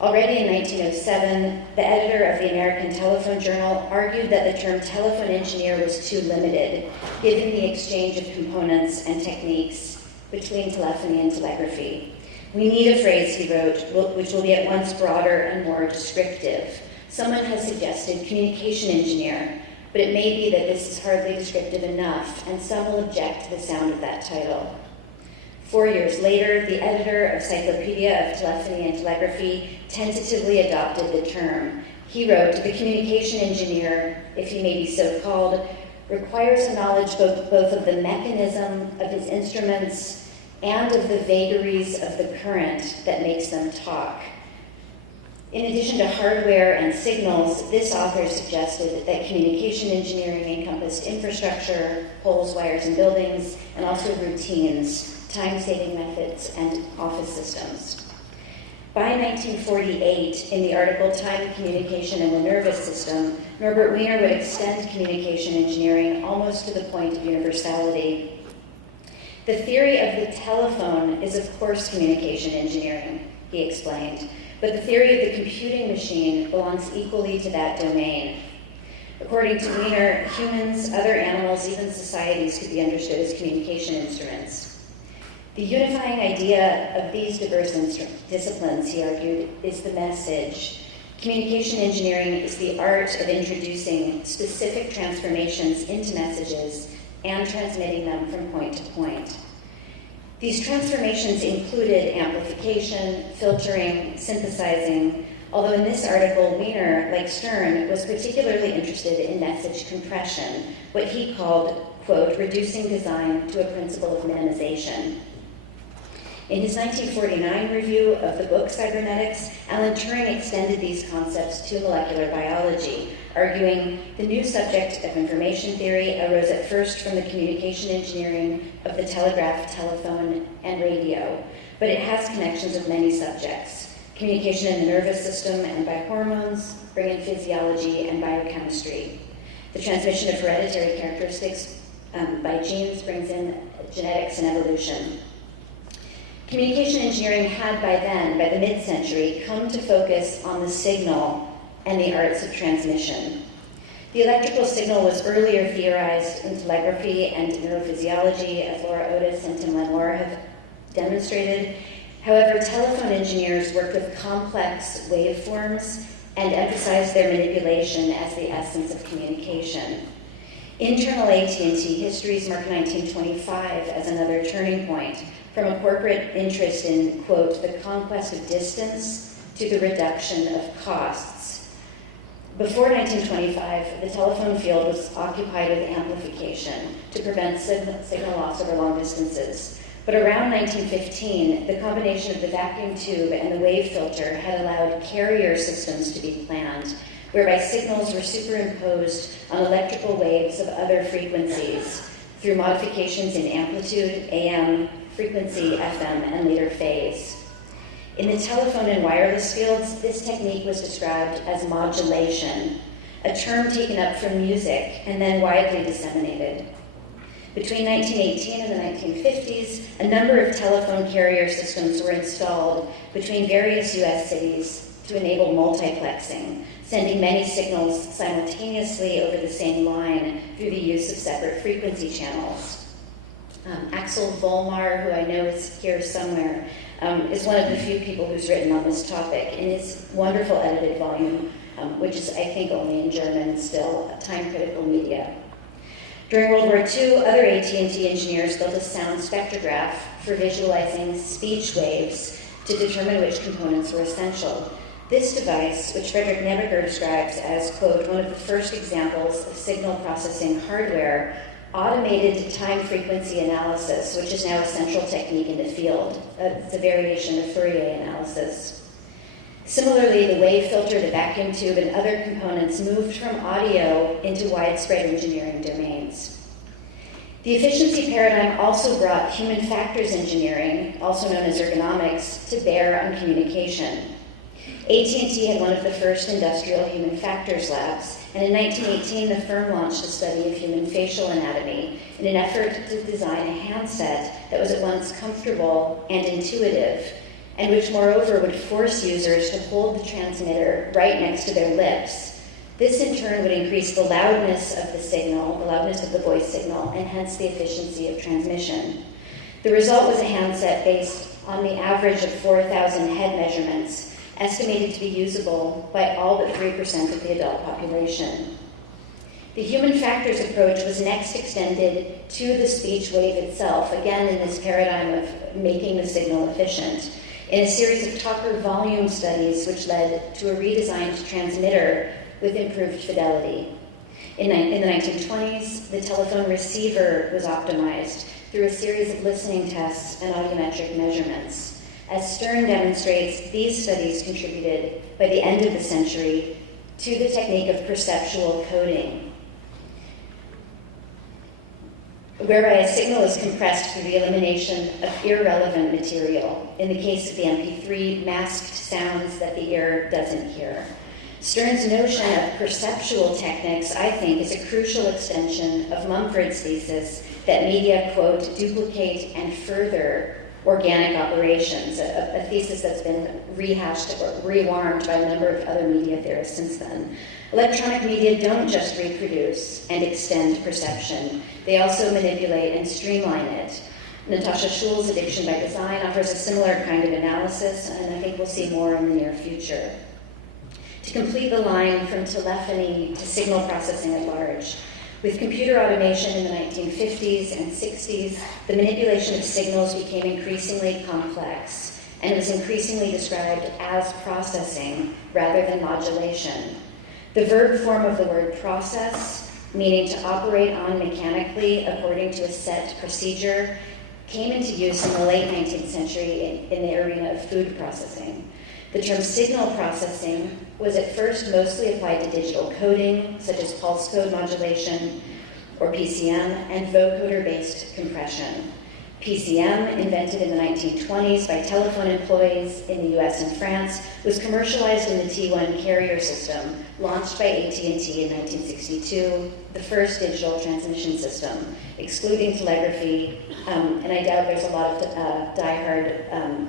Already in 1907, the editor of the American Telephone Journal argued that the term telephone engineer was too limited, given the exchange of components and techniques between telephony and telegraphy. We need a phrase, he wrote, which will be at once broader and more descriptive. Someone has suggested communication engineer, but it may be that this is hardly descriptive enough, and some will object to the sound of that title. 4 years later, the editor of Cyclopedia of Telephony and Telegraphy tentatively adopted the term. He wrote, "The communication engineer, if he may be so called, requires a knowledge both of the mechanism of his instruments and of the vagaries of the current that makes them talk." In addition to hardware and signals, this author suggested that communication engineering encompassed infrastructure, poles, wires, and buildings, and also routines, time-saving methods, and office systems. By 1948, in the article Time, Communication, and the Nervous System, Norbert Wiener would extend communication engineering almost to the point of universality. The theory of the telephone is, of course, communication engineering, he explained, but the theory of the computing machine belongs equally to that domain. According to Wiener, humans, other animals, even societies could be understood as communication instruments. The unifying idea of these diverse disciplines, he argued, is the message. Communication engineering is the art of introducing specific transformations into messages and transmitting them from point to point. These transformations included amplification, filtering, synthesizing, although in this article, Wiener, like Stern, was particularly interested in message compression, what he called, quote, reducing design to a principle of minimization. In his 1949 review of the book Cybernetics, Alan Turing extended these concepts to molecular biology, arguing the new subject of information theory arose at first from the communication engineering of the telegraph, telephone, and radio, but it has connections with many subjects. Communication in the nervous system and by hormones, bring in physiology and biochemistry. The transmission of hereditary characteristics by genes brings in genetics and evolution. Communication engineering had by then, by the mid-century, come to focus on the signal and the arts of transmission. The electrical signal was earlier theorized in telegraphy and neurophysiology, as Laura Otis and Tim Lenore have demonstrated. However, telephone engineers worked with complex waveforms and emphasized their manipulation as the essence of communication. Internal AT&T histories mark 1925 as another turning point, from a corporate interest in, quote, the conquest of distance to the reduction of costs. Before 1925, the telephone field was occupied with amplification to prevent signal loss over long distances. But around 1915, the combination of the vacuum tube and the wave filter had allowed carrier systems to be planned, whereby signals were superimposed on electrical waves of other frequencies through modifications in amplitude, AM, frequency, FM, and later phase. In the telephone and wireless fields, this technique was described as modulation, a term taken up from music and then widely disseminated. Between 1918 and the 1950s, a number of telephone carrier systems were installed between various U.S. cities to enable multiplexing, sending many signals simultaneously over the same line through the use of separate frequency channels. Axel Volmar, who I know is here somewhere, is one of the few people who's written on this topic in his wonderful edited volume, which is, I think, only in German still, Time-Critical Media. During World War II, other AT&T engineers built a sound spectrograph for visualizing speech waves to determine which components were essential. This device, which Frederick Nebeker describes as, quote, one of the first examples of signal processing hardware, automated time frequency analysis, which is now a central technique in the field. It's a variation of Fourier analysis. Similarly, the wave filter, the vacuum tube, and other components moved from audio into widespread engineering domains. The efficiency paradigm also brought human factors engineering, also known as ergonomics, to bear on communication. AT&T had one of the first industrial human factors labs, and in 1918 the firm launched a study of human facial anatomy in an effort to design a handset that was at once comfortable and intuitive, and which moreover would force users to hold the transmitter right next to their lips. This in turn would increase the loudness of the signal, the loudness of the voice signal, and hence the efficiency of transmission. The result was a handset based on the average of 4,000 head measurements, estimated to be usable by all but 3% of the adult population. The human factors approach was next extended to the speech wave itself, again in this paradigm of making the signal efficient, in a series of talker volume studies which led to a redesigned transmitter with improved fidelity. In the 1920s, the telephone receiver was optimized through a series of listening tests and audiometric measurements. As Stern demonstrates, these studies contributed, by the end of the century, to the technique of perceptual coding, whereby a signal is compressed through the elimination of irrelevant material, in the case of the MP3, masked sounds that the ear doesn't hear. Stern's notion of perceptual techniques, I think, is a crucial extension of Mumford's thesis that media, quote, duplicate and further organic operations, a thesis that's been rehashed or rewarmed by a number of other media theorists since then. Electronic media don't just reproduce and extend perception, they also manipulate and streamline it. Natasha Schul's Addiction by Design offers a similar kind of analysis, and I think we'll see more in the near future. To complete the line from telephony to signal processing at large, with computer automation in the 1950s and 60s, the manipulation of signals became increasingly complex and was increasingly described as processing rather than modulation. The verb form of the word process, meaning to operate on mechanically according to a set procedure, came into use in the late 19th century in the arena of food processing. The term signal processing was at first mostly applied to digital coding, such as pulse code modulation, or PCM, and vocoder-based compression. PCM, invented in the 1920s by telephone employees in the US and France, was commercialized in the T1 carrier system, launched by AT&T in 1962, the first digital transmission system, excluding telegraphy, and I doubt there's a lot of die-hard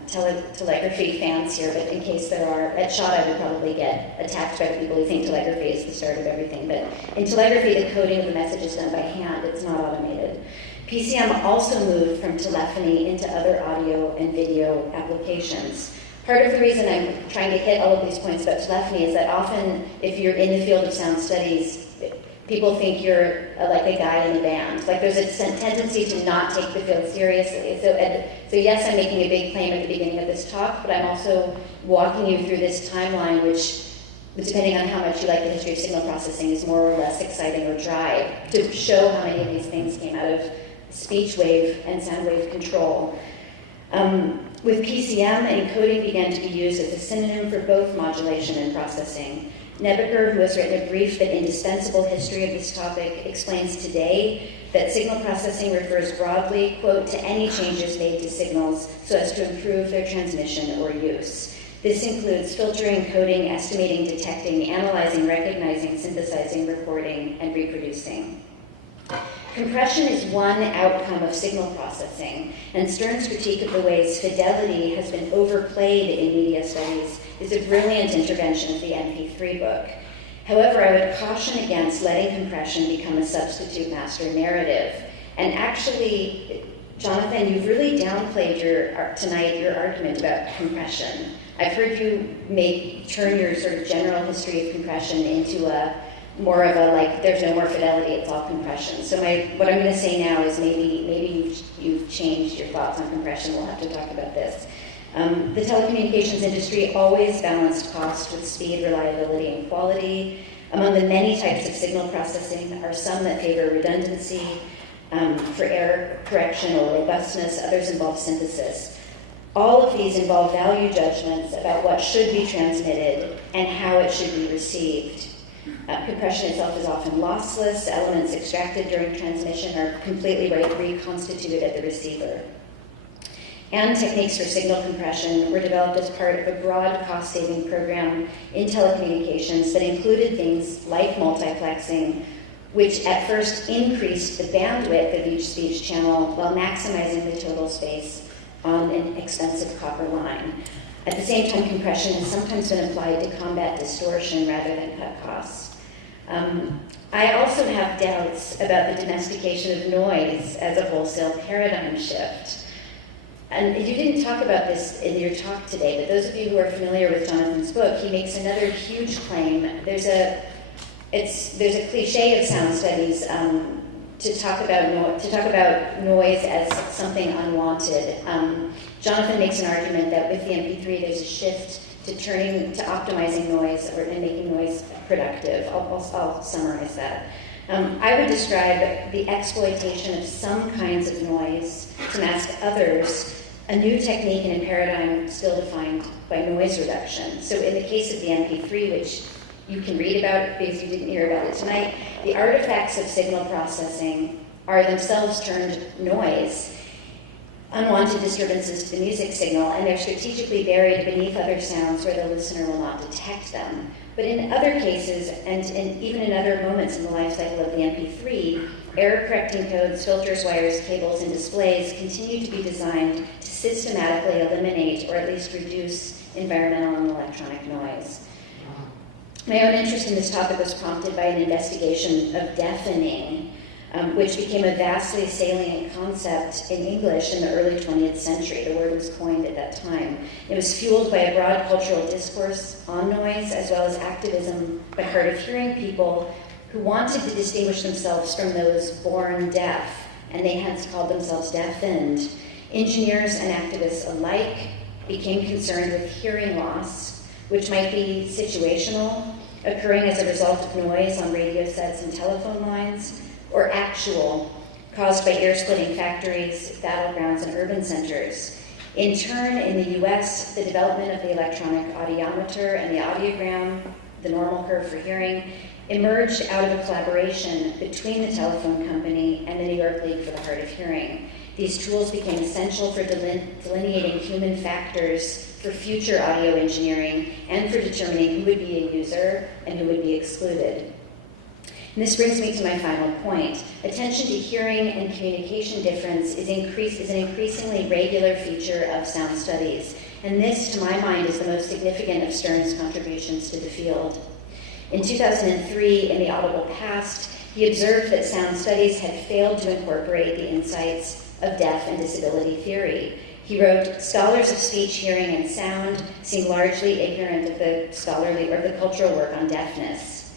telegraphy fans here, but in case there are, at SHOT I would probably get attacked by the people who think telegraphy is the start of everything, but in telegraphy the coding of the message is done by hand, it's not automated. PCM also moved from telephony into other audio and video applications. Part of the reason I'm trying to hit all of these points about telephony is that often, if you're in the field of sound studies, people think you're like a guy in the band. Like there's a tendency to not take the field seriously. So yes, I'm making a big claim at the beginning of this talk, but I'm also walking you through this timeline, which, depending on how much you like the history of signal processing, is more or less exciting or dry, to show how many of these things came out of speech wave and sound wave control. With PCM, encoding began to be used as a synonym for both modulation and processing. Nebeker, who has written a brief but indispensable history of this topic, explains today that signal processing refers broadly, quote, to any changes made to signals so as to improve their transmission or use. This includes filtering, coding, estimating, detecting, analyzing, recognizing, synthesizing, recording, and reproducing. Compression is one outcome of signal processing, and Stern's critique of the ways fidelity has been overplayed in media studies is a brilliant intervention of the MP3 book. However, I would caution against letting compression become a substitute master narrative. And actually, Jonathan, you've really downplayed tonight your argument about compression. I've heard you turn your sort of general history of compression into more of a like, there's no more fidelity, it's all compression. So what I'm going to say now is maybe you've changed your thoughts on compression. We'll have to talk about this. The telecommunications industry always balanced cost with speed, reliability, and quality. Among the many types of signal processing are some that favor redundancy for error correction or robustness. Others involve synthesis. All of these involve value judgments about what should be transmitted and how it should be received. Compression itself is often lossless. Elements extracted during transmission are completely reconstituted at the receiver. And techniques for signal compression were developed as part of a broad cost-saving program in telecommunications that included things like multiplexing, which at first increased the bandwidth of each speech channel while maximizing the total space on an expensive copper line. At the same time, compression has sometimes been applied to combat distortion rather than cut costs. I also have doubts about the domestication of noise as a wholesale paradigm shift. And you didn't talk about this in your talk today, but those of you who are familiar with Jonathan's book, he makes another huge claim. There's a cliche of sound studies to talk about noise as something unwanted. Jonathan makes an argument that with the MP3, there's a shift to optimizing noise and making noise productive. I'll summarize that. I would describe the exploitation of some kinds of noise to mask others, a new technique and a paradigm still defined by noise reduction. So in the case of the MP3, which you can read about because you didn't hear about it tonight, the artifacts of signal processing are themselves turned noise, unwanted disturbances to the music signal, and they're strategically buried beneath other sounds where the listener will not detect them. But in other cases, and even in other moments in the life cycle of the MP3, error-correcting codes, filters, wires, cables, and displays continue to be designed to systematically eliminate or at least reduce environmental and electronic noise. My own interest in this topic was prompted by an investigation of deafening, which became a vastly salient concept in English in the early 20th century. The word was coined at that time. It was fueled by a broad cultural discourse on noise, as well as activism by hard of hearing people who wanted to distinguish themselves from those born deaf, and they hence called themselves deafened. Engineers and activists alike became concerned with hearing loss, which might be situational, occurring as a result of noise on radio sets and telephone lines, or actual, caused by ear-splitting factories, battlegrounds, and urban centers. In turn, in the US, the development of the electronic audiometer and the audiogram, the normal curve for hearing, emerged out of a collaboration between the telephone company and the New York League for the Hard of Hearing. These tools became essential for delineating human factors for future audio engineering and for determining who would be a user and who would be excluded. And this brings me to my final point. Attention to hearing and communication difference is an increasingly regular feature of sound studies. And this, to my mind, is the most significant of Stern's contributions to the field. In 2003, in the audible past, he observed that sound studies had failed to incorporate the insights of deaf and disability theory. He wrote, "Scholars of speech, hearing, and sound seem largely ignorant of the scholarly or the cultural work on deafness."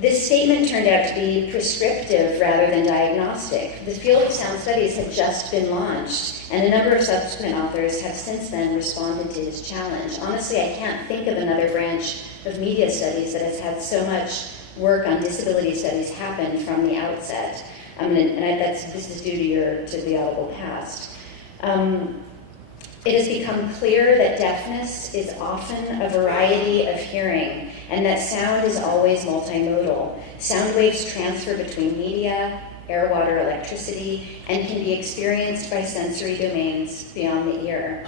This statement turned out to be prescriptive rather than diagnostic. The field of sound studies had just been launched, and a number of subsequent authors have since then responded to his challenge. Honestly, I can't think of another branch of media studies that has had so much work on disability studies happen from the outset. This is due to the audible past. It has become clear that deafness is often a variety of hearing, and that sound is always multimodal. Sound waves transfer between media, air, water, electricity, and can be experienced by sensory domains beyond the ear.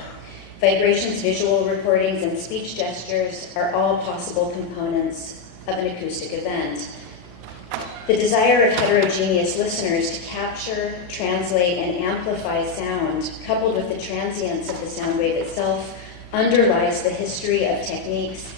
Vibrations, visual recordings, and speech gestures are all possible components of an acoustic event. The desire of heterogeneous listeners to capture, translate, and amplify sound, coupled with the transience of the sound wave itself, underlies the history of techniques